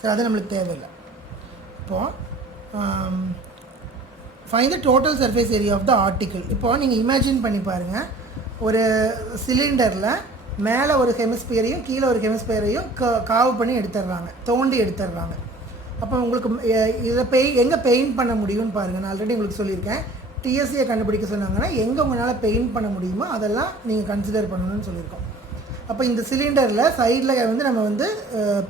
சரி, அது நம்மளுக்கு தேவையில்லை. இப்போது find the total surface area of the article. இப்போது நீங்கள் இமேஜின் பண்ணி பாருங்கள், ஒரு சிலிண்டரில் மேலே ஒரு ஹெமிஸ்பியரையும் கீழே ஒரு ஹெமிஸ்பியரையும் காவு பண்ணி எடுத்துடுறாங்க, தோண்டி எடுத்துடுறாங்க. அப்போ உங்களுக்கு இதை எங்கே பெயிண்ட் பண்ண முடியும்னு பாருங்கள். நான் ஆல்ரெடி உங்களுக்கு சொல்லியிருக்கேன், டிஎஸ்சியை கண்டுபிடிக்க சொன்னாங்கன்னா எங்கே உங்களால் பெயிண்ட் பண்ண முடியுமோ அதெல்லாம் நீங்கள் கன்சிடர் பண்ணணும்னு சொல்லியிருக்கோம். அப்போ இந்த சிலிண்டரில் சைடில் வந்து நம்ம வந்து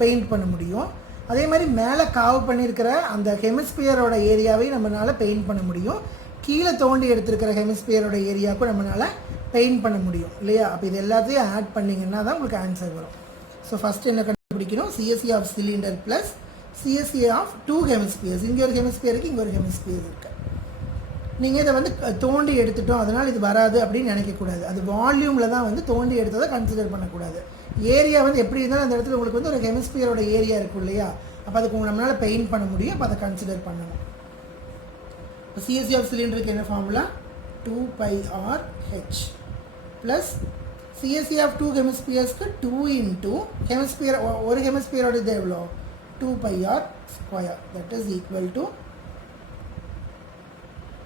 பெயிண்ட் பண்ண முடியும். அதே மாதிரி மேலே காவு பண்ணியிருக்கிற அந்த ஹெமிஸ்பியரோட ஏரியாவை நம்மளால் பெயிண்ட் பண்ண முடியும். கீழே தோண்டி எடுத்துருக்கிற ஹெமிஸ்பியரோட ஏரியாவுக்கும் நம்மளால் பெயிண்ட் பண்ண முடியும் இல்லையா? அப்போ இது எல்லாத்தையும் ஆட் பண்ணிங்கன்னா தான் உங்களுக்கு ஆன்சர் வரும். ஸோ ஃபஸ்ட்டு என்ன கண்டுபிடிக்கணும்? CSC of cylinder plus CSC of 2 hemispheres. இங்கே ஒரு ஹெமிஸ்பியருக்கு இங்கே ஒரு ஹெமிஸ்பியர் இருக்குது. நீங்கள் இதை வந்து தோண்டி எடுத்துட்டோம் அதனால் இது வராது அப்படின்னு நினைக்கக்கூடாது. அது வால்யூமில் தான் வந்து தோண்டி எடுத்ததை கன்சிடர் பண்ணக்கூடாது. ஏரியா வந்து எப்படி இருந்தாலும் அந்த இடத்துல உங்களுக்கு வந்து ஒரு ஹெமிஸ்பியரோட ஏரியா இருக்கும் இல்லையா? அப்போ அதுக்கு நம்மளால் பெயிண்ட் பண்ண முடியும். அப்போ அதை கன்சிடர் பண்ணணும். இப்போ சிஎஸ்சி ஆஃப் சிலிண்டருக்கு என்ன formula? 2πRh plus CSC of 2 ஹெமிஸ்பியர்ஸ்க்கு 2 இன்ட்டு ஹெமிஸ்பியர் ஒரு ஹெமிஸ்பியரோட இது எவ்வளோ? 2πr², that is equal to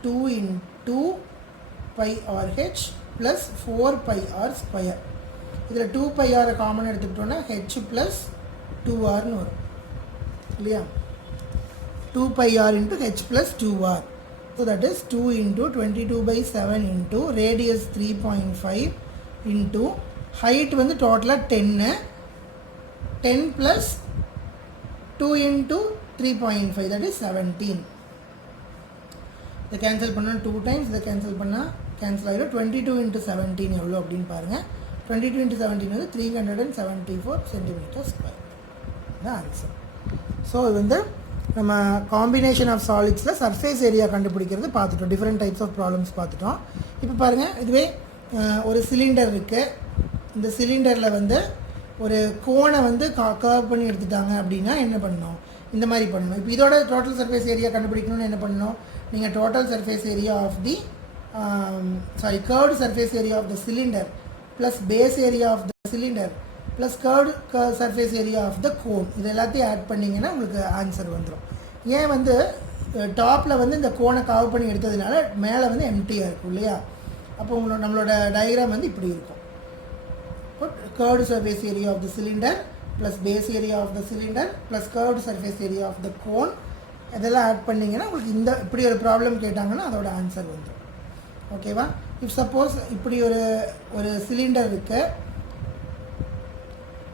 2 into πRh plus 4πr². இதில் 2πr காமன் எடுத்துக்கிட்டோன்னா h ப்ளஸ் 2rன்னு வரும் இல்லையா? 2πr into h plus 2r. So that is 2 into 22/7 into radius 3.5 into height வந்து டோட்டலாக 10 plus 2 into 3.5, that is 17. இதை கேன்சல் பண்ணால் 2 times, இதை cancel பண்ணால் கேன்சல் ஆகிடும். 22 into 17 எவ்வளோ அப்படின்னு பாருங்கள். 22 into 17 வந்து 374 சென்டிமீட்டர் ஸ்கொயர் தான் ஆன்சர். ஸோ இது வந்து நம்ம காம்பினேஷன் ஆஃப் சாலிட்ஸில் சர்ஃபேஸ் ஏரியா கண்டுபிடிக்கிறது பார்த்துட்டோம். டிஃப்ரெண்ட் டைப்ஸ் ஆஃப் ப்ராப்ளம்ஸ் பார்த்துட்டோம். இப்போ பாருங்கள், இதுவே ஒரு சிலிண்டர் இருக்குது. இந்த சிலிண்டரில் வந்து ஒரு கோனை வந்து கர்வ் பண்ணி எடுத்துட்டாங்க அப்படின்னா என்ன பண்ணணும்? இந்த மாதிரி பண்ணணும். இப்போ இதோட டோட்டல் சர்ஃபேஸ் ஏரியா கண்டுபிடிக்கணும்னு என்ன பண்ணணும்? நீங்கள் total surface area of the curved surface area of the cylinder plus base area of the cylinder plus curved surface area of the cone, இது எல்லாத்தையும் ஆட் பண்ணிங்கன்னா உங்களுக்கு ஆன்சர் வந்துடும். ஏன் வந்து டாப்பில் வந்து இந்த கோனை கர்வ் பண்ணி எடுத்ததுனால மேலே வந்து எம்டியாக இருக்கும் இல்லையா? அப்போ நம்மளோட டயக்ராம் வந்து இப்படி இருக்கும். curved surface area of the cylinder plus base area of the cylinder plus curved surface area of the cone, இதெல்லாம் ஆட் பண்ணிங்கன்னா உங்களுக்கு இந்த இப்படி ஒரு ப்ராப்ளம் கேட்டாங்கன்னா அதோட ஆன்சர் வந்துடும். ஓகேவா? இஃப் சப்போஸ் இப்படி ஒரு சிலிண்டர் இருக்குது,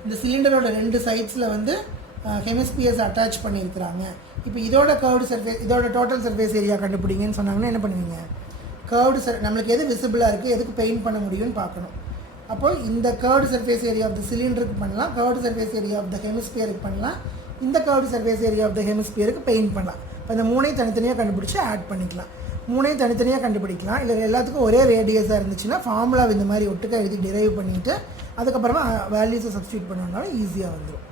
இந்த சிலிண்டரோட ரெண்டு சைட்ஸில் வந்து ஹெமிஸ்பியர்ஸ் அட்டாச் பண்ணியிருக்கிறாங்க. இப்போ இதோட கர்வ்டு சர்ஃபேஸ், இதோட டோட்டல் சர்ஃபேஸ் ஏரியா கண்டுபிடிங்கன்னு சொன்னாங்கன்னா என்ன பண்ணுவீங்க? கர்வ்டு நம்மளுக்கு எது விசிபிளாக இருக்குது, எதுக்கு பெயிண்ட் பண்ண முடியும்னு பார்க்கணும். அப்போது இந்த curved surface area of the சிலிண்டருக்கு பண்ணலாம், curved surface area of the ஹெமிஸ்பியருக்கு பண்ணலாம், இந்த curved surface area of the ஹெமிஸ்பியருக்கு பெயிண்ட் பண்ணலாம். இப்போ இந்த மூணையும் தனித்தனியாக கண்டுபிடிச்சி ஆட் பண்ணிக்கலாம். மூணையும் தனித்தனியாக கண்டுபிடிக்கலாம். இல்லை எல்லாத்துக்கும் ஒரே ரேடியஸாக இருந்துச்சுன்னா ஃபார்முலா இந்த மாதிரி ஒட்டுக்கா எழுதி டிரைவ் பண்ணிவிட்டு அதுக்கப்புறமா வேல்யூஸை சப்ஸ்டியூட் பண்ணனாலும் ஈஸியாக வந்துடும்.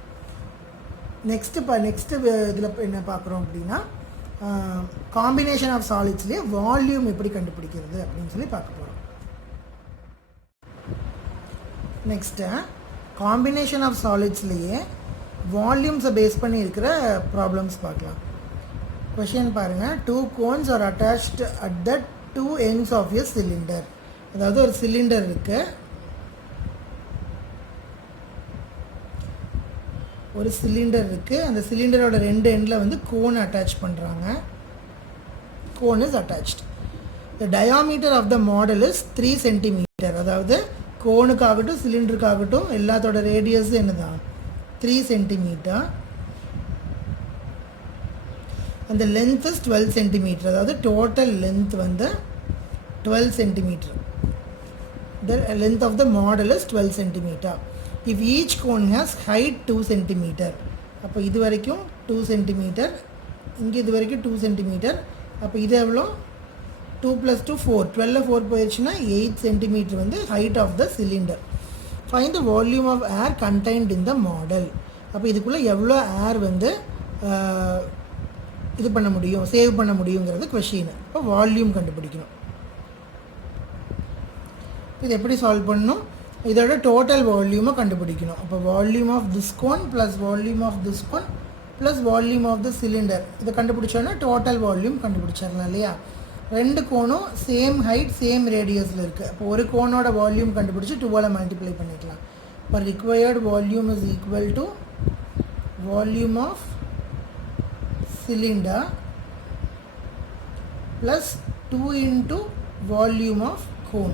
நெக்ஸ்ட்டு இதில் என்ன பார்க்குறோம் அப்படின்னா காம்பினேஷன் ஆஃப் சாலிட்ஸ்லேயே வால்யூம் எப்படி கண்டுபிடிக்கிறது அப்படின்னு சொல்லி பார்க்க போகிறோம். நெக்ஸ்ட்டு காம்பினேஷன் ஆஃப் சாலிட்ஸ்லேயே வால்யூம்ஸை பேஸ் பண்ணி இருக்கிற ப்ராப்ளம்ஸ் பார்க்கலாம். கொஷின் பாருங்கள், 2 cones are attached at the 2 ends of a cylinder. அதாவது ஒரு சிலிண்டர் இருக்குது, அந்த சிலிண்டரோட 2 எண்டில் வந்து கோன் அட்டாச் பண்ணுறாங்க. Cone is attached. The diameter of the model is 3 centimeter. அதாவது கோனுக்காகட்டும் சிலிண்டருக்காகட்டும் எல்லாத்தோட ரேடியஸ் என்னதான் 3 centimeter. அந்த லென்த் இஸ் 12 centimeter. அதாவது டோட்டல் லென்த் வந்து 12 centimeter. The length of the model is 12 centimeter. If each cone has height 2 centimeter. அப்போ இது வரைக்கும் 2 centimeter, இங்கே இது வரைக்கும் 2 centimeter. அப்போ இது எவ்வளோ 2 + 2 4, 12 4 போயிடுச்சுன்னா 8 centimeter வந்து height of the cylinder. Find the volume of air contained in the model. அப்போ இதுக்குள்ளே எவ்வளோ ஏர் வந்து இது பண்ண முடியும், சேவ் பண்ண முடியுங்கிறது கொஷின். இப்போ வால்யூம் கண்டுபிடிக்கணும். இது எப்படி சால்வ் பண்ணணும், இதோட டோட்டல் வால்யூமை கண்டுபிடிக்கணும். அப்போ volume of this cone plus volume of this cone plus volume of the cylinder இதை கண்டுபிடிச்சோன்னா டோட்டல் வால்யூம் கண்டுபிடிச்சிடலாம் இல்லையா. 2 கோனும் சேம் ஹைட் சேம் ரேடியஸில் இருக்குது. அப்போ ஒரு கோனோட வால்யூம் கண்டுபிடிச்சி 2ஆல் மல்டிப்ளை பண்ணிக்கலாம். இப்போ required volume is equal to volume of cylinder plus 2 into volume of cone.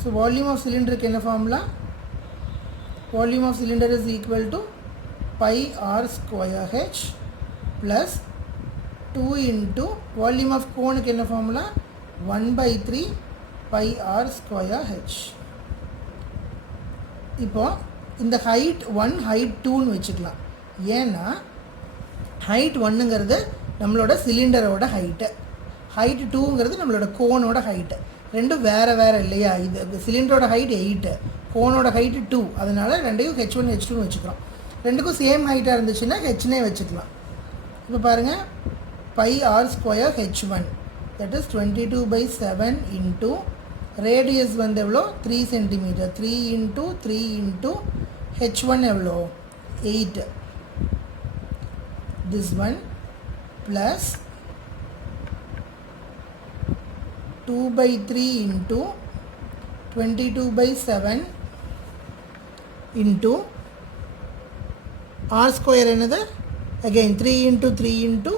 So volume of cylinder is what formula? Volume of cylinder is equal to pi r square h plus 2 into volume of cone is what formula? 1/3 pi r square h. இப்போ இந்த height 1 height 2ன்னு வச்சுக்கலாம். ஏன்னா height 1ங்கிறது நம்மளோட சிலிண்டரோட height, height 2ங்கிறது நம்மளோட கோனோட height. ரெண்டும் வேறு இல்லையா. இது சிலிண்டரோட ஹைட் 8, கோனோட ஹைட்டு 2. அதனால் ரெண்டையும் h1 h2ன்னு வச்சுக்கிறோம். ரெண்டுக்கும் சேம் ஹைட்டாக இருந்துச்சுன்னா ஹெச்னே வச்சுக்கலாம். இப்போ பாருங்கள், pi r square h1 that is 22/7 into radius வந்து எவ்வளோ 3 centimeter. 3 into 3 into h1 எவ்வளோ 8. This one plus 2/3 into 22/7 into r square another again 3 into 3 into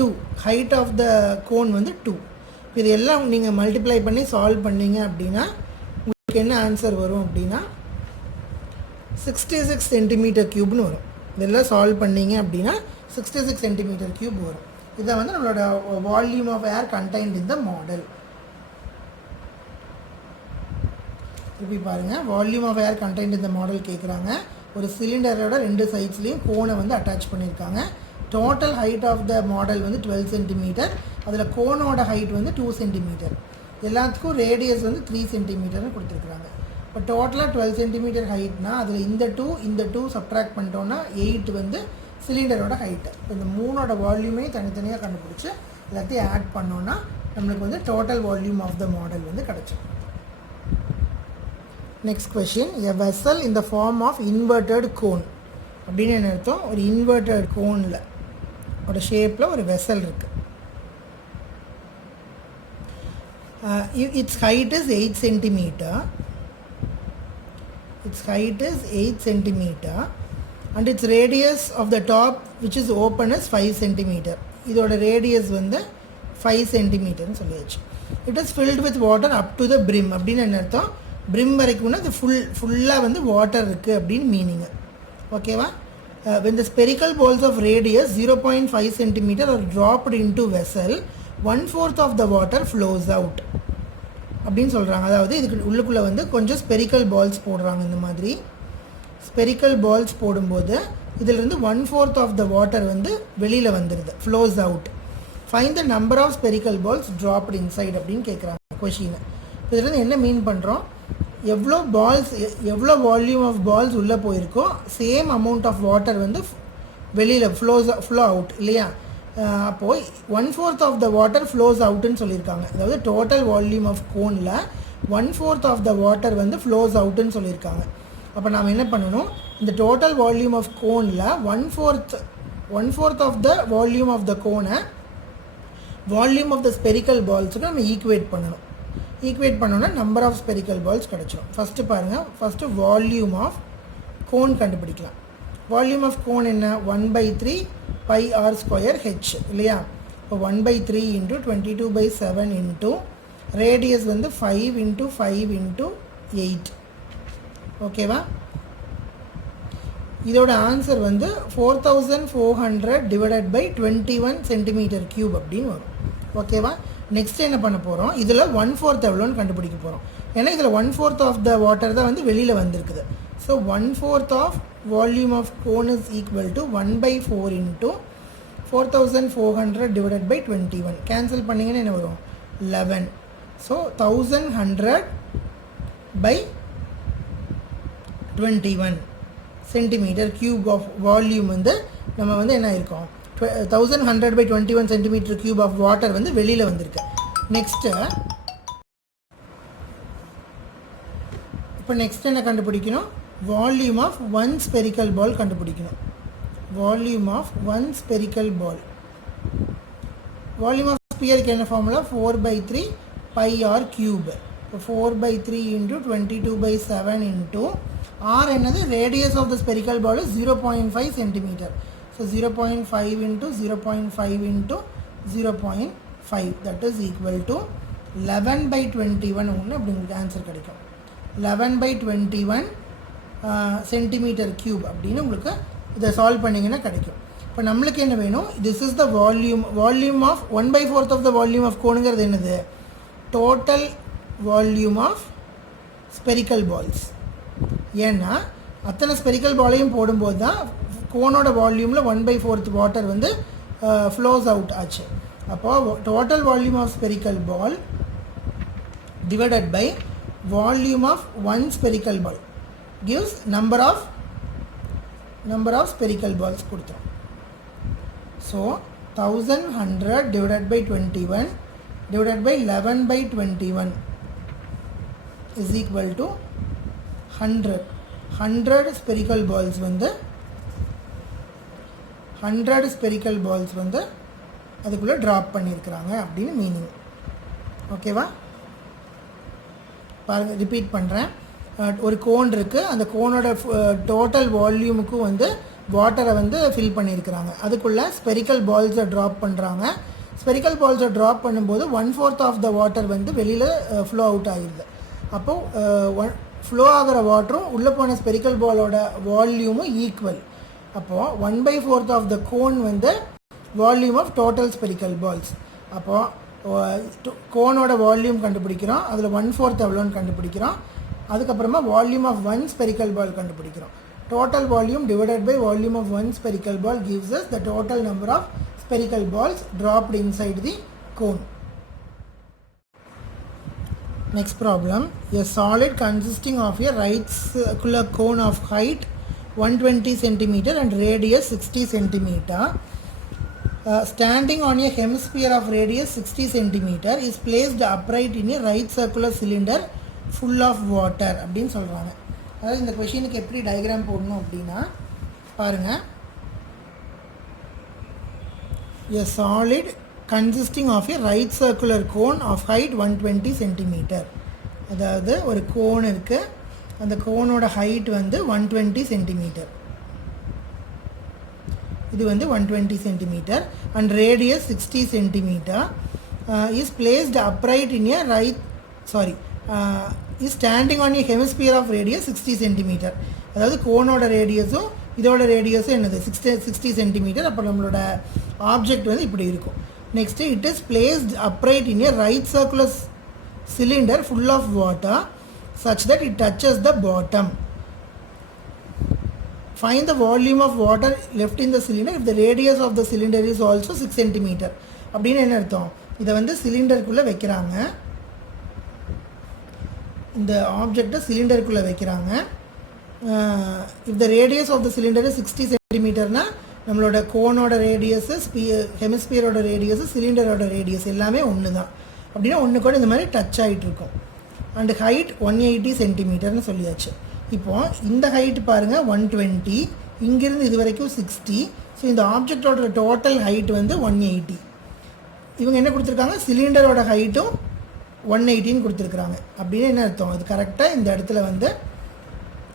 2. height of the cone வந்து 2. இது எல்லாம் நீங்கள் மல்டிப்ளை பண்ணி சால்வ் பண்ணீங்க அப்படின்னா உங்களுக்கு என்ன ஆன்சர் வரும் அப்படின்னா 66 centimeter cube வரும். இதெல்லாம் சால்வ் பண்ணிங்க அப்படின்னா 66 centimeter cube வரும். இதை வந்து நம்மளோட volume of air contained in the model. திருப்பி பாருங்கள், volume of air contained in the model கேட்குறாங்க. ஒரு சிலிண்டரோட 2 சைட்ஸ்லேயும் கோனை வந்து அட்டாச் பண்ணியிருக்காங்க. Total height of the model வந்து 12 centimeter. அதில் கோனோட ஹைட் வந்து 2 centimeter. எல்லாத்துக்கும் ரேடியஸ் வந்து 3 centimeter கொடுத்துருக்குறாங்க. இப்போ டோட்டலாக 12 centimeter ஹைட்னா அதில் இந்த டூ சப்ட்ராக்ட் பண்ணிட்டோன்னா 8 வந்து சிலிண்டரோட ஹைட்டு. இப்போ இந்த 3ஓட வால்யூமே தனித்தனியாக கண்டுபிடிச்சி எல்லாத்தையும் ஆட் பண்ணோன்னா நம்மளுக்கு வந்து total volume of the model வந்து கிடச்சிடும். Next question, a vessel in the form of inverted cone அப்படின்னு என்ன அர்த்தம்? ஒரு இன்வெர்டட் கோனில் ஒரு ஷேப்பில் ஒரு வெசல் இருக்குது. its height is 8 centimeter. Its height is 8 centimeter and its radius of the top which is open is 5 centimeter. இதோட radius வந்து 5 centimeter ன்னு சொல்லியாச்சு. It is filled with water up to the brim அப்படின்னு என்ன அர்த்தம்? brim வரைக்கும்னா அது ஃபுல்லாக வந்து வாட்டர் இருக்குது அப்படின்னு மீனிங். ஓகேவா? When the spherical balls of radius 0.5 centimeter are dropped into vessel, 1/4 of the water flows out அப்படின்னு சொல்கிறாங்க. அதாவது இதுக்கு உள்ளுக்குள்ளே வந்து கொஞ்சம் ஸ்பெரிக்கல் பால்ஸ் போடுறாங்க. இந்த மாதிரி ஸ்பெரிக்கல் பால்ஸ் போடும்போது இதிலிருந்து 1/4 ஆஃப் த வாட்டர் வந்து வெளியில் வந்துடுது, flows out. Find the number of spherical balls dropped inside அப்படின்னு கேட்குறாங்க கொஷினை. இதுலேருந்து என்ன மீன் பண்ணுறோம், எவ்வளோ பால்ஸ், எவ்வளோ வால்யூம் ஆஃப் பால்ஸ் உள்ளே போயிருக்கோ சேம் அமௌண்ட் ஆஃப் வாட்டர் வந்து வெளியில் ஃப்ளோ அவுட் இல்லையா. அப்போது 1/4 ஆஃப் த வாட்டர் ஃப்ளோஸ் அவுட்டுன்னு சொல்லியிருக்காங்க. அதாவது டோட்டல் வால்யூம் ஆஃப் கோனில் 1/4 ஆஃப் த வாட்டர் வந்து ஃப்ளோஸ் அவுட்டுன்னு சொல்லியிருக்காங்க. அப்போ நாம் என்ன பண்ணணும், இந்த டோட்டல் வால்யூம் ஆஃப் கோனில் 1/4 of the volume of the கோனை வால்யூம் ஆஃப் த ஸ்பெரிக்கல் பால்ஸுக்கு நம்ம ஈக்குவேட் பண்ணணும். ஈக்குவேட் பண்ணோன்னா நம்பர் ஆஃப் ஸ்பெரிக்கல் பால்ஸ் கிடச்சிடும். ஃபஸ்ட்டு பாருங்கள், ஃபஸ்ட்டு வால்யூம் ஆஃப் கோன் கண்டுபிடிக்கலாம். வால்யூம் ஆஃப் கோன் என்ன, 1/3 πr² h இல்லையா. இப்போ 1/3 × 22/7 இன்ட்டு ரேடியஸ் வந்து 5 × 5 × 8. ஓகேவா. இதோட ஆன்சர் வந்து 4400 டிவைடட் பை 21 cm³ அப்படின்னு வரும். ஓகேவா. நெக்ஸ்ட் என்ன பண்ண போகிறோம், இதில் 1/4 எவ்வளோன்னு கண்டுபிடிக்க போகிறோம். ஏன்னா இதில் 1/4 ஆஃப் த வாட்டர் தான் வந்து வெளியில் வந்திருக்குது. So 1/4 of volume of cone is equal to 1/4 into 4400 divided by 21. Cancel பண்ணிங்கன்னா என்ன வரும், 11. So 1100 by 21 cm³ of volume வந்து நம்ம வந்து என்ன இருக்கும், 1100 பை 21 cm³ ஆஃப் வாட்டர் வந்து வெளியில் வந்திருக்கு. நெக்ஸ்ட்டு இப்போ நெக்ஸ்ட் என்ன கண்டுபிடிக்கணும், வால்யூம் ஆஃப் 1 ஸ்பெரிக்கல் பால் கண்டுபிடிக்கணும். Volume of 1 spherical ball. Volume of ஸ்பியருக்கு என்ன ஃபார்முலா, 4/3 πr³. இப்போ 4/3 × 22/7 இன்ட்டு r என்னது, radius of the spherical ball 0.5 cm. So 0.5 × 0.5 × 0.5 that is equal to 11/21 ஒன்று அப்படி உங்களுக்கு ஆன்சர் கிடைக்கும். 11/21 cm³ அப்படின்னு உங்களுக்கு இதை சால்வ் பண்ணிங்கன்னா கிடைக்கும். இப்போ நம்மளுக்கு என்ன வேணும், this is the volume of 1/4 of the volume of கோனுங்கிறது என்னது, total volume of spherical balls. ஏன்னா அத்தனை ஸ்பெரிக்கல் பாலையும் போடும்போது தான் கோனோட வால்யூமில் 1/4 வாட்டர் வந்து ஃப்ளோஸ் அவுட் ஆச்சு. அப்போது total volume of spherical ball divided by volume of 1 spherical ball gives number of spherical balls கொடுத்துரும். So 1100 divided by 21 divided by 11/21 is equal to 100 spherical balls வந்து 100 spherical balls வந்து அதுக்குள்ளே drop பண்ணியிருக்கிறாங்க அப்படின்னு meaning. ஓகேவா. பாருங்கள், ரிப்பீட் பண்ணுறேன். ஒரு கோன் இருக்குது, அந்த கோனோட டோட்டல் வால்யூமுக்கும் வந்து வாட்டரை வந்து ஃபில் பண்ணியிருக்கிறாங்க. அதுக்குள்ளே ஸ்பெரிக்கல் பால்ஸை ட்ராப் பண்ணுறாங்க. ஸ்பெரிக்கல் பால்ஸை ட்ராப் பண்ணும்போது 1/4 ஆஃப் த வாட்டர் வந்து வெளியில் ஃப்ளோ அவுட் ஆகிடுது. அப்போது ஃப்ளோ ஆகிற வாட்டரும் உள்ளே போன ஸ்பெரிக்கல் பாலோட வால்யூமும் ஈக்குவல். அப்போது 1/4 ஆஃப் த கோன் வந்து volume of total spherical balls. அப்போது கோனோட வால்யூம் கண்டுபிடிக்கிறோம், அதில் 1/4 எவ்வளோன்னு கண்டுபிடிக்கிறோம். அதுக்கப்புறமா வால்யூம் ஆஃப் 1 ஸ்பெரிக்கல் பால் கண்டுபிடிக்கிறோம். Total volume divided by volume of 1 spherical ball gives us the total number of spherical balls dropped inside the cone. Next problem, a solid consisting of a right circular cone of height 120 cm and radius 60 cm standing on a hemisphere of radius 60 cm is placed upright in a right circular cylinder full of water அப்படின்னு சொல்கிறாங்க. அதாவது இந்த கொஷினுக்கு எப்படி diagram போடணும் அப்படின்னா பாருங்கள், a solid consisting of a right circular cone of height 120 cm. அதாவது ஒரு கோன் இருக்குது, அந்த கோனோட ஹைட் வந்து 120 cm. இது வந்து 120 cm and radius 60 cm is placed upright in a is standing on a hemisphere of radius 60 cm. அதாவது கோனோட ரேடியஸும் இதோட ரேடியஸும் என்னது 60 cm. அப்போ நம்மளோட ஆப்ஜெக்ட் வந்து இப்படி இருக்கும். Next it is placed upright in a right circular cylinder full of water such that it touches the bottom. find the volume of water left in the cylinder if the radius of the cylinder is also 6 cm. அப்படின்னு என்ன அர்த்தம்? இதை வந்து சிலிண்டருக்குள்ளே வைக்கிறாங்க, இந்த ஆப்ஜெக்டை சிலிண்டருக்குள்ளே வைக்கிறாங்க. If the radius of the cylinder 60 சென்டிமீட்டர்னா நம்மளோட கோனோட ரேடியஸு, ஹெமிஸ்பியரோட ரேடியஸு, சிலிண்டரோட ரேடியஸ் எல்லாமே ஒன்று தான். அப்படின்னா ஒன்று கூட இந்த மாதிரி டச் ஆகிட்டு இருக்கும். அண்டு ஹைட் 180 சென்டிமீட்டர்னு சொல்லியாச்சு. இப்போது இந்த ஹைட் பாருங்கள் 120, இங்கேருந்து இது வரைக்கும் 60. ஸோ இந்த ஆப்ஜெக்டோட டோட்டல் ஹைட் வந்து 180. இவங்க என்ன கொடுத்துருக்காங்க? சிலிண்டரோட ஹைட்டும் 180ன்னு கொடுத்துருக்குறாங்க. அப்படின்னு என்ன அர்த்தம்? அது கரெக்டாக இந்த இடத்துல வந்து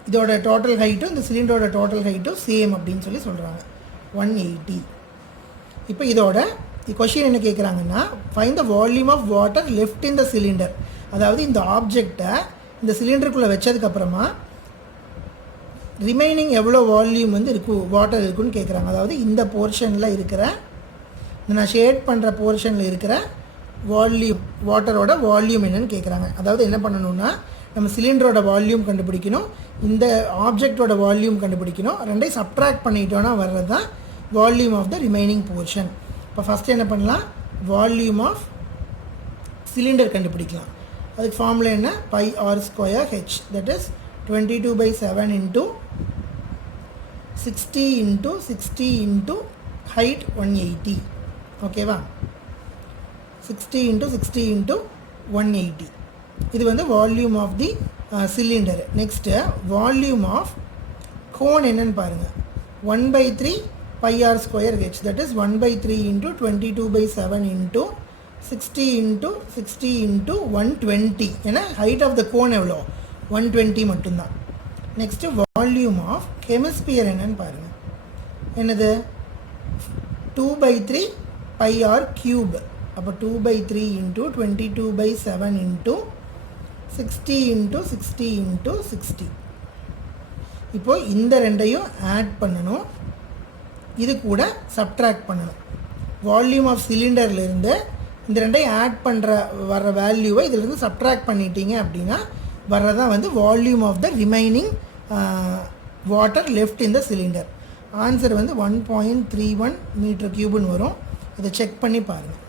இதோட டோட்டல் ஹைட்டும் இந்த சிலிண்டரோட டோட்டல் ஹைட்டும் சேம் அப்படின்னு சொல்லி சொல்கிறாங்க, 180. இப்போ இதோட கொஷின் என்ன கேட்குறாங்கன்னா, find the volume of water left in the cylinder. அதாவது இந்த ஆப்ஜெக்டை இந்த சிலிண்டருக்குள்ளே வச்சதுக்கப்புறமா ரிமைனிங் எவ்வளோ வால்யூம் வந்து வாட்டர் இருக்குன்னு கேட்குறாங்க. அதாவது இந்த போர்ஷனில் இருக்கிற, நான் ஷேட் பண்ணுற போர்ஷனில் இருக்கிற வால்யூம், வாட்டரோட வால்யூம் என்னன்னு கேட்குறாங்க. அதாவது என்ன பண்ணணும்னா, நம்ம சிலிண்டரோட வால்யூம் கண்டுபிடிக்கணும், இந்த ஆப்ஜெக்டோட வால்யூம் கண்டுபிடிக்கணும். ரெண்டையும் சப்ட்ராக்ட் பண்ணிட்டோன்னா வர்றது தான் volume of the remaining portion. இப்போ ஃபஸ்ட்டு என்ன பண்ணலாம்? வால்யூம் ஆஃப் சிலிண்டர் கண்டுபிடிக்கலாம். அதுக்கு ஃபார்முலா என்ன? πr²h, that is 22/7 into 60 into 60 into height 180. ஓகேவா? 60 இன்ட்டு 60 இன்ட்டு 180. இது வந்து volume of the cylinder. Next volume of cone என்னன்னு பாருங்கள். 1/3 πr²h, that is 1/3 into 22/7 into 60 into 60 into 120. ஏன்னா ஹைட் ஆஃப் த கோன் எவ்வளோ? 120 மட்டும்தான். நெக்ஸ்ட்டு வால்யூம் ஆஃப் ஹெமிஸ்பியர் என்னன்னு பாருங்கள். என்னது? 2/3 πr³. அப்போ 2/3 இன்ட்டு 22/7 இன்ட்டு 60 இன்ட்டு 60 இன்ட்டு 60. இப்போது இந்த ரெண்டையும் ஆட் பண்ணணும், இது கூட சப்ட்ராக்ட் பண்ணணும். வால்யூம் ஆஃப் சிலிண்டர்லேருந்து இந்த ரெண்டையும் ஆட் பண்ணுற வர்ற வேல்யூவை இதிலிருந்து சப்ட்ராக்ட் பண்ணிட்டீங்க அப்படின்னா வர்றதான் வந்து volume of the remaining water left in the cylinder. Answer வந்து 1.31 மீட்டர் க்யூப்னு வரும். இதை செக் பண்ணி பாருங்கள்.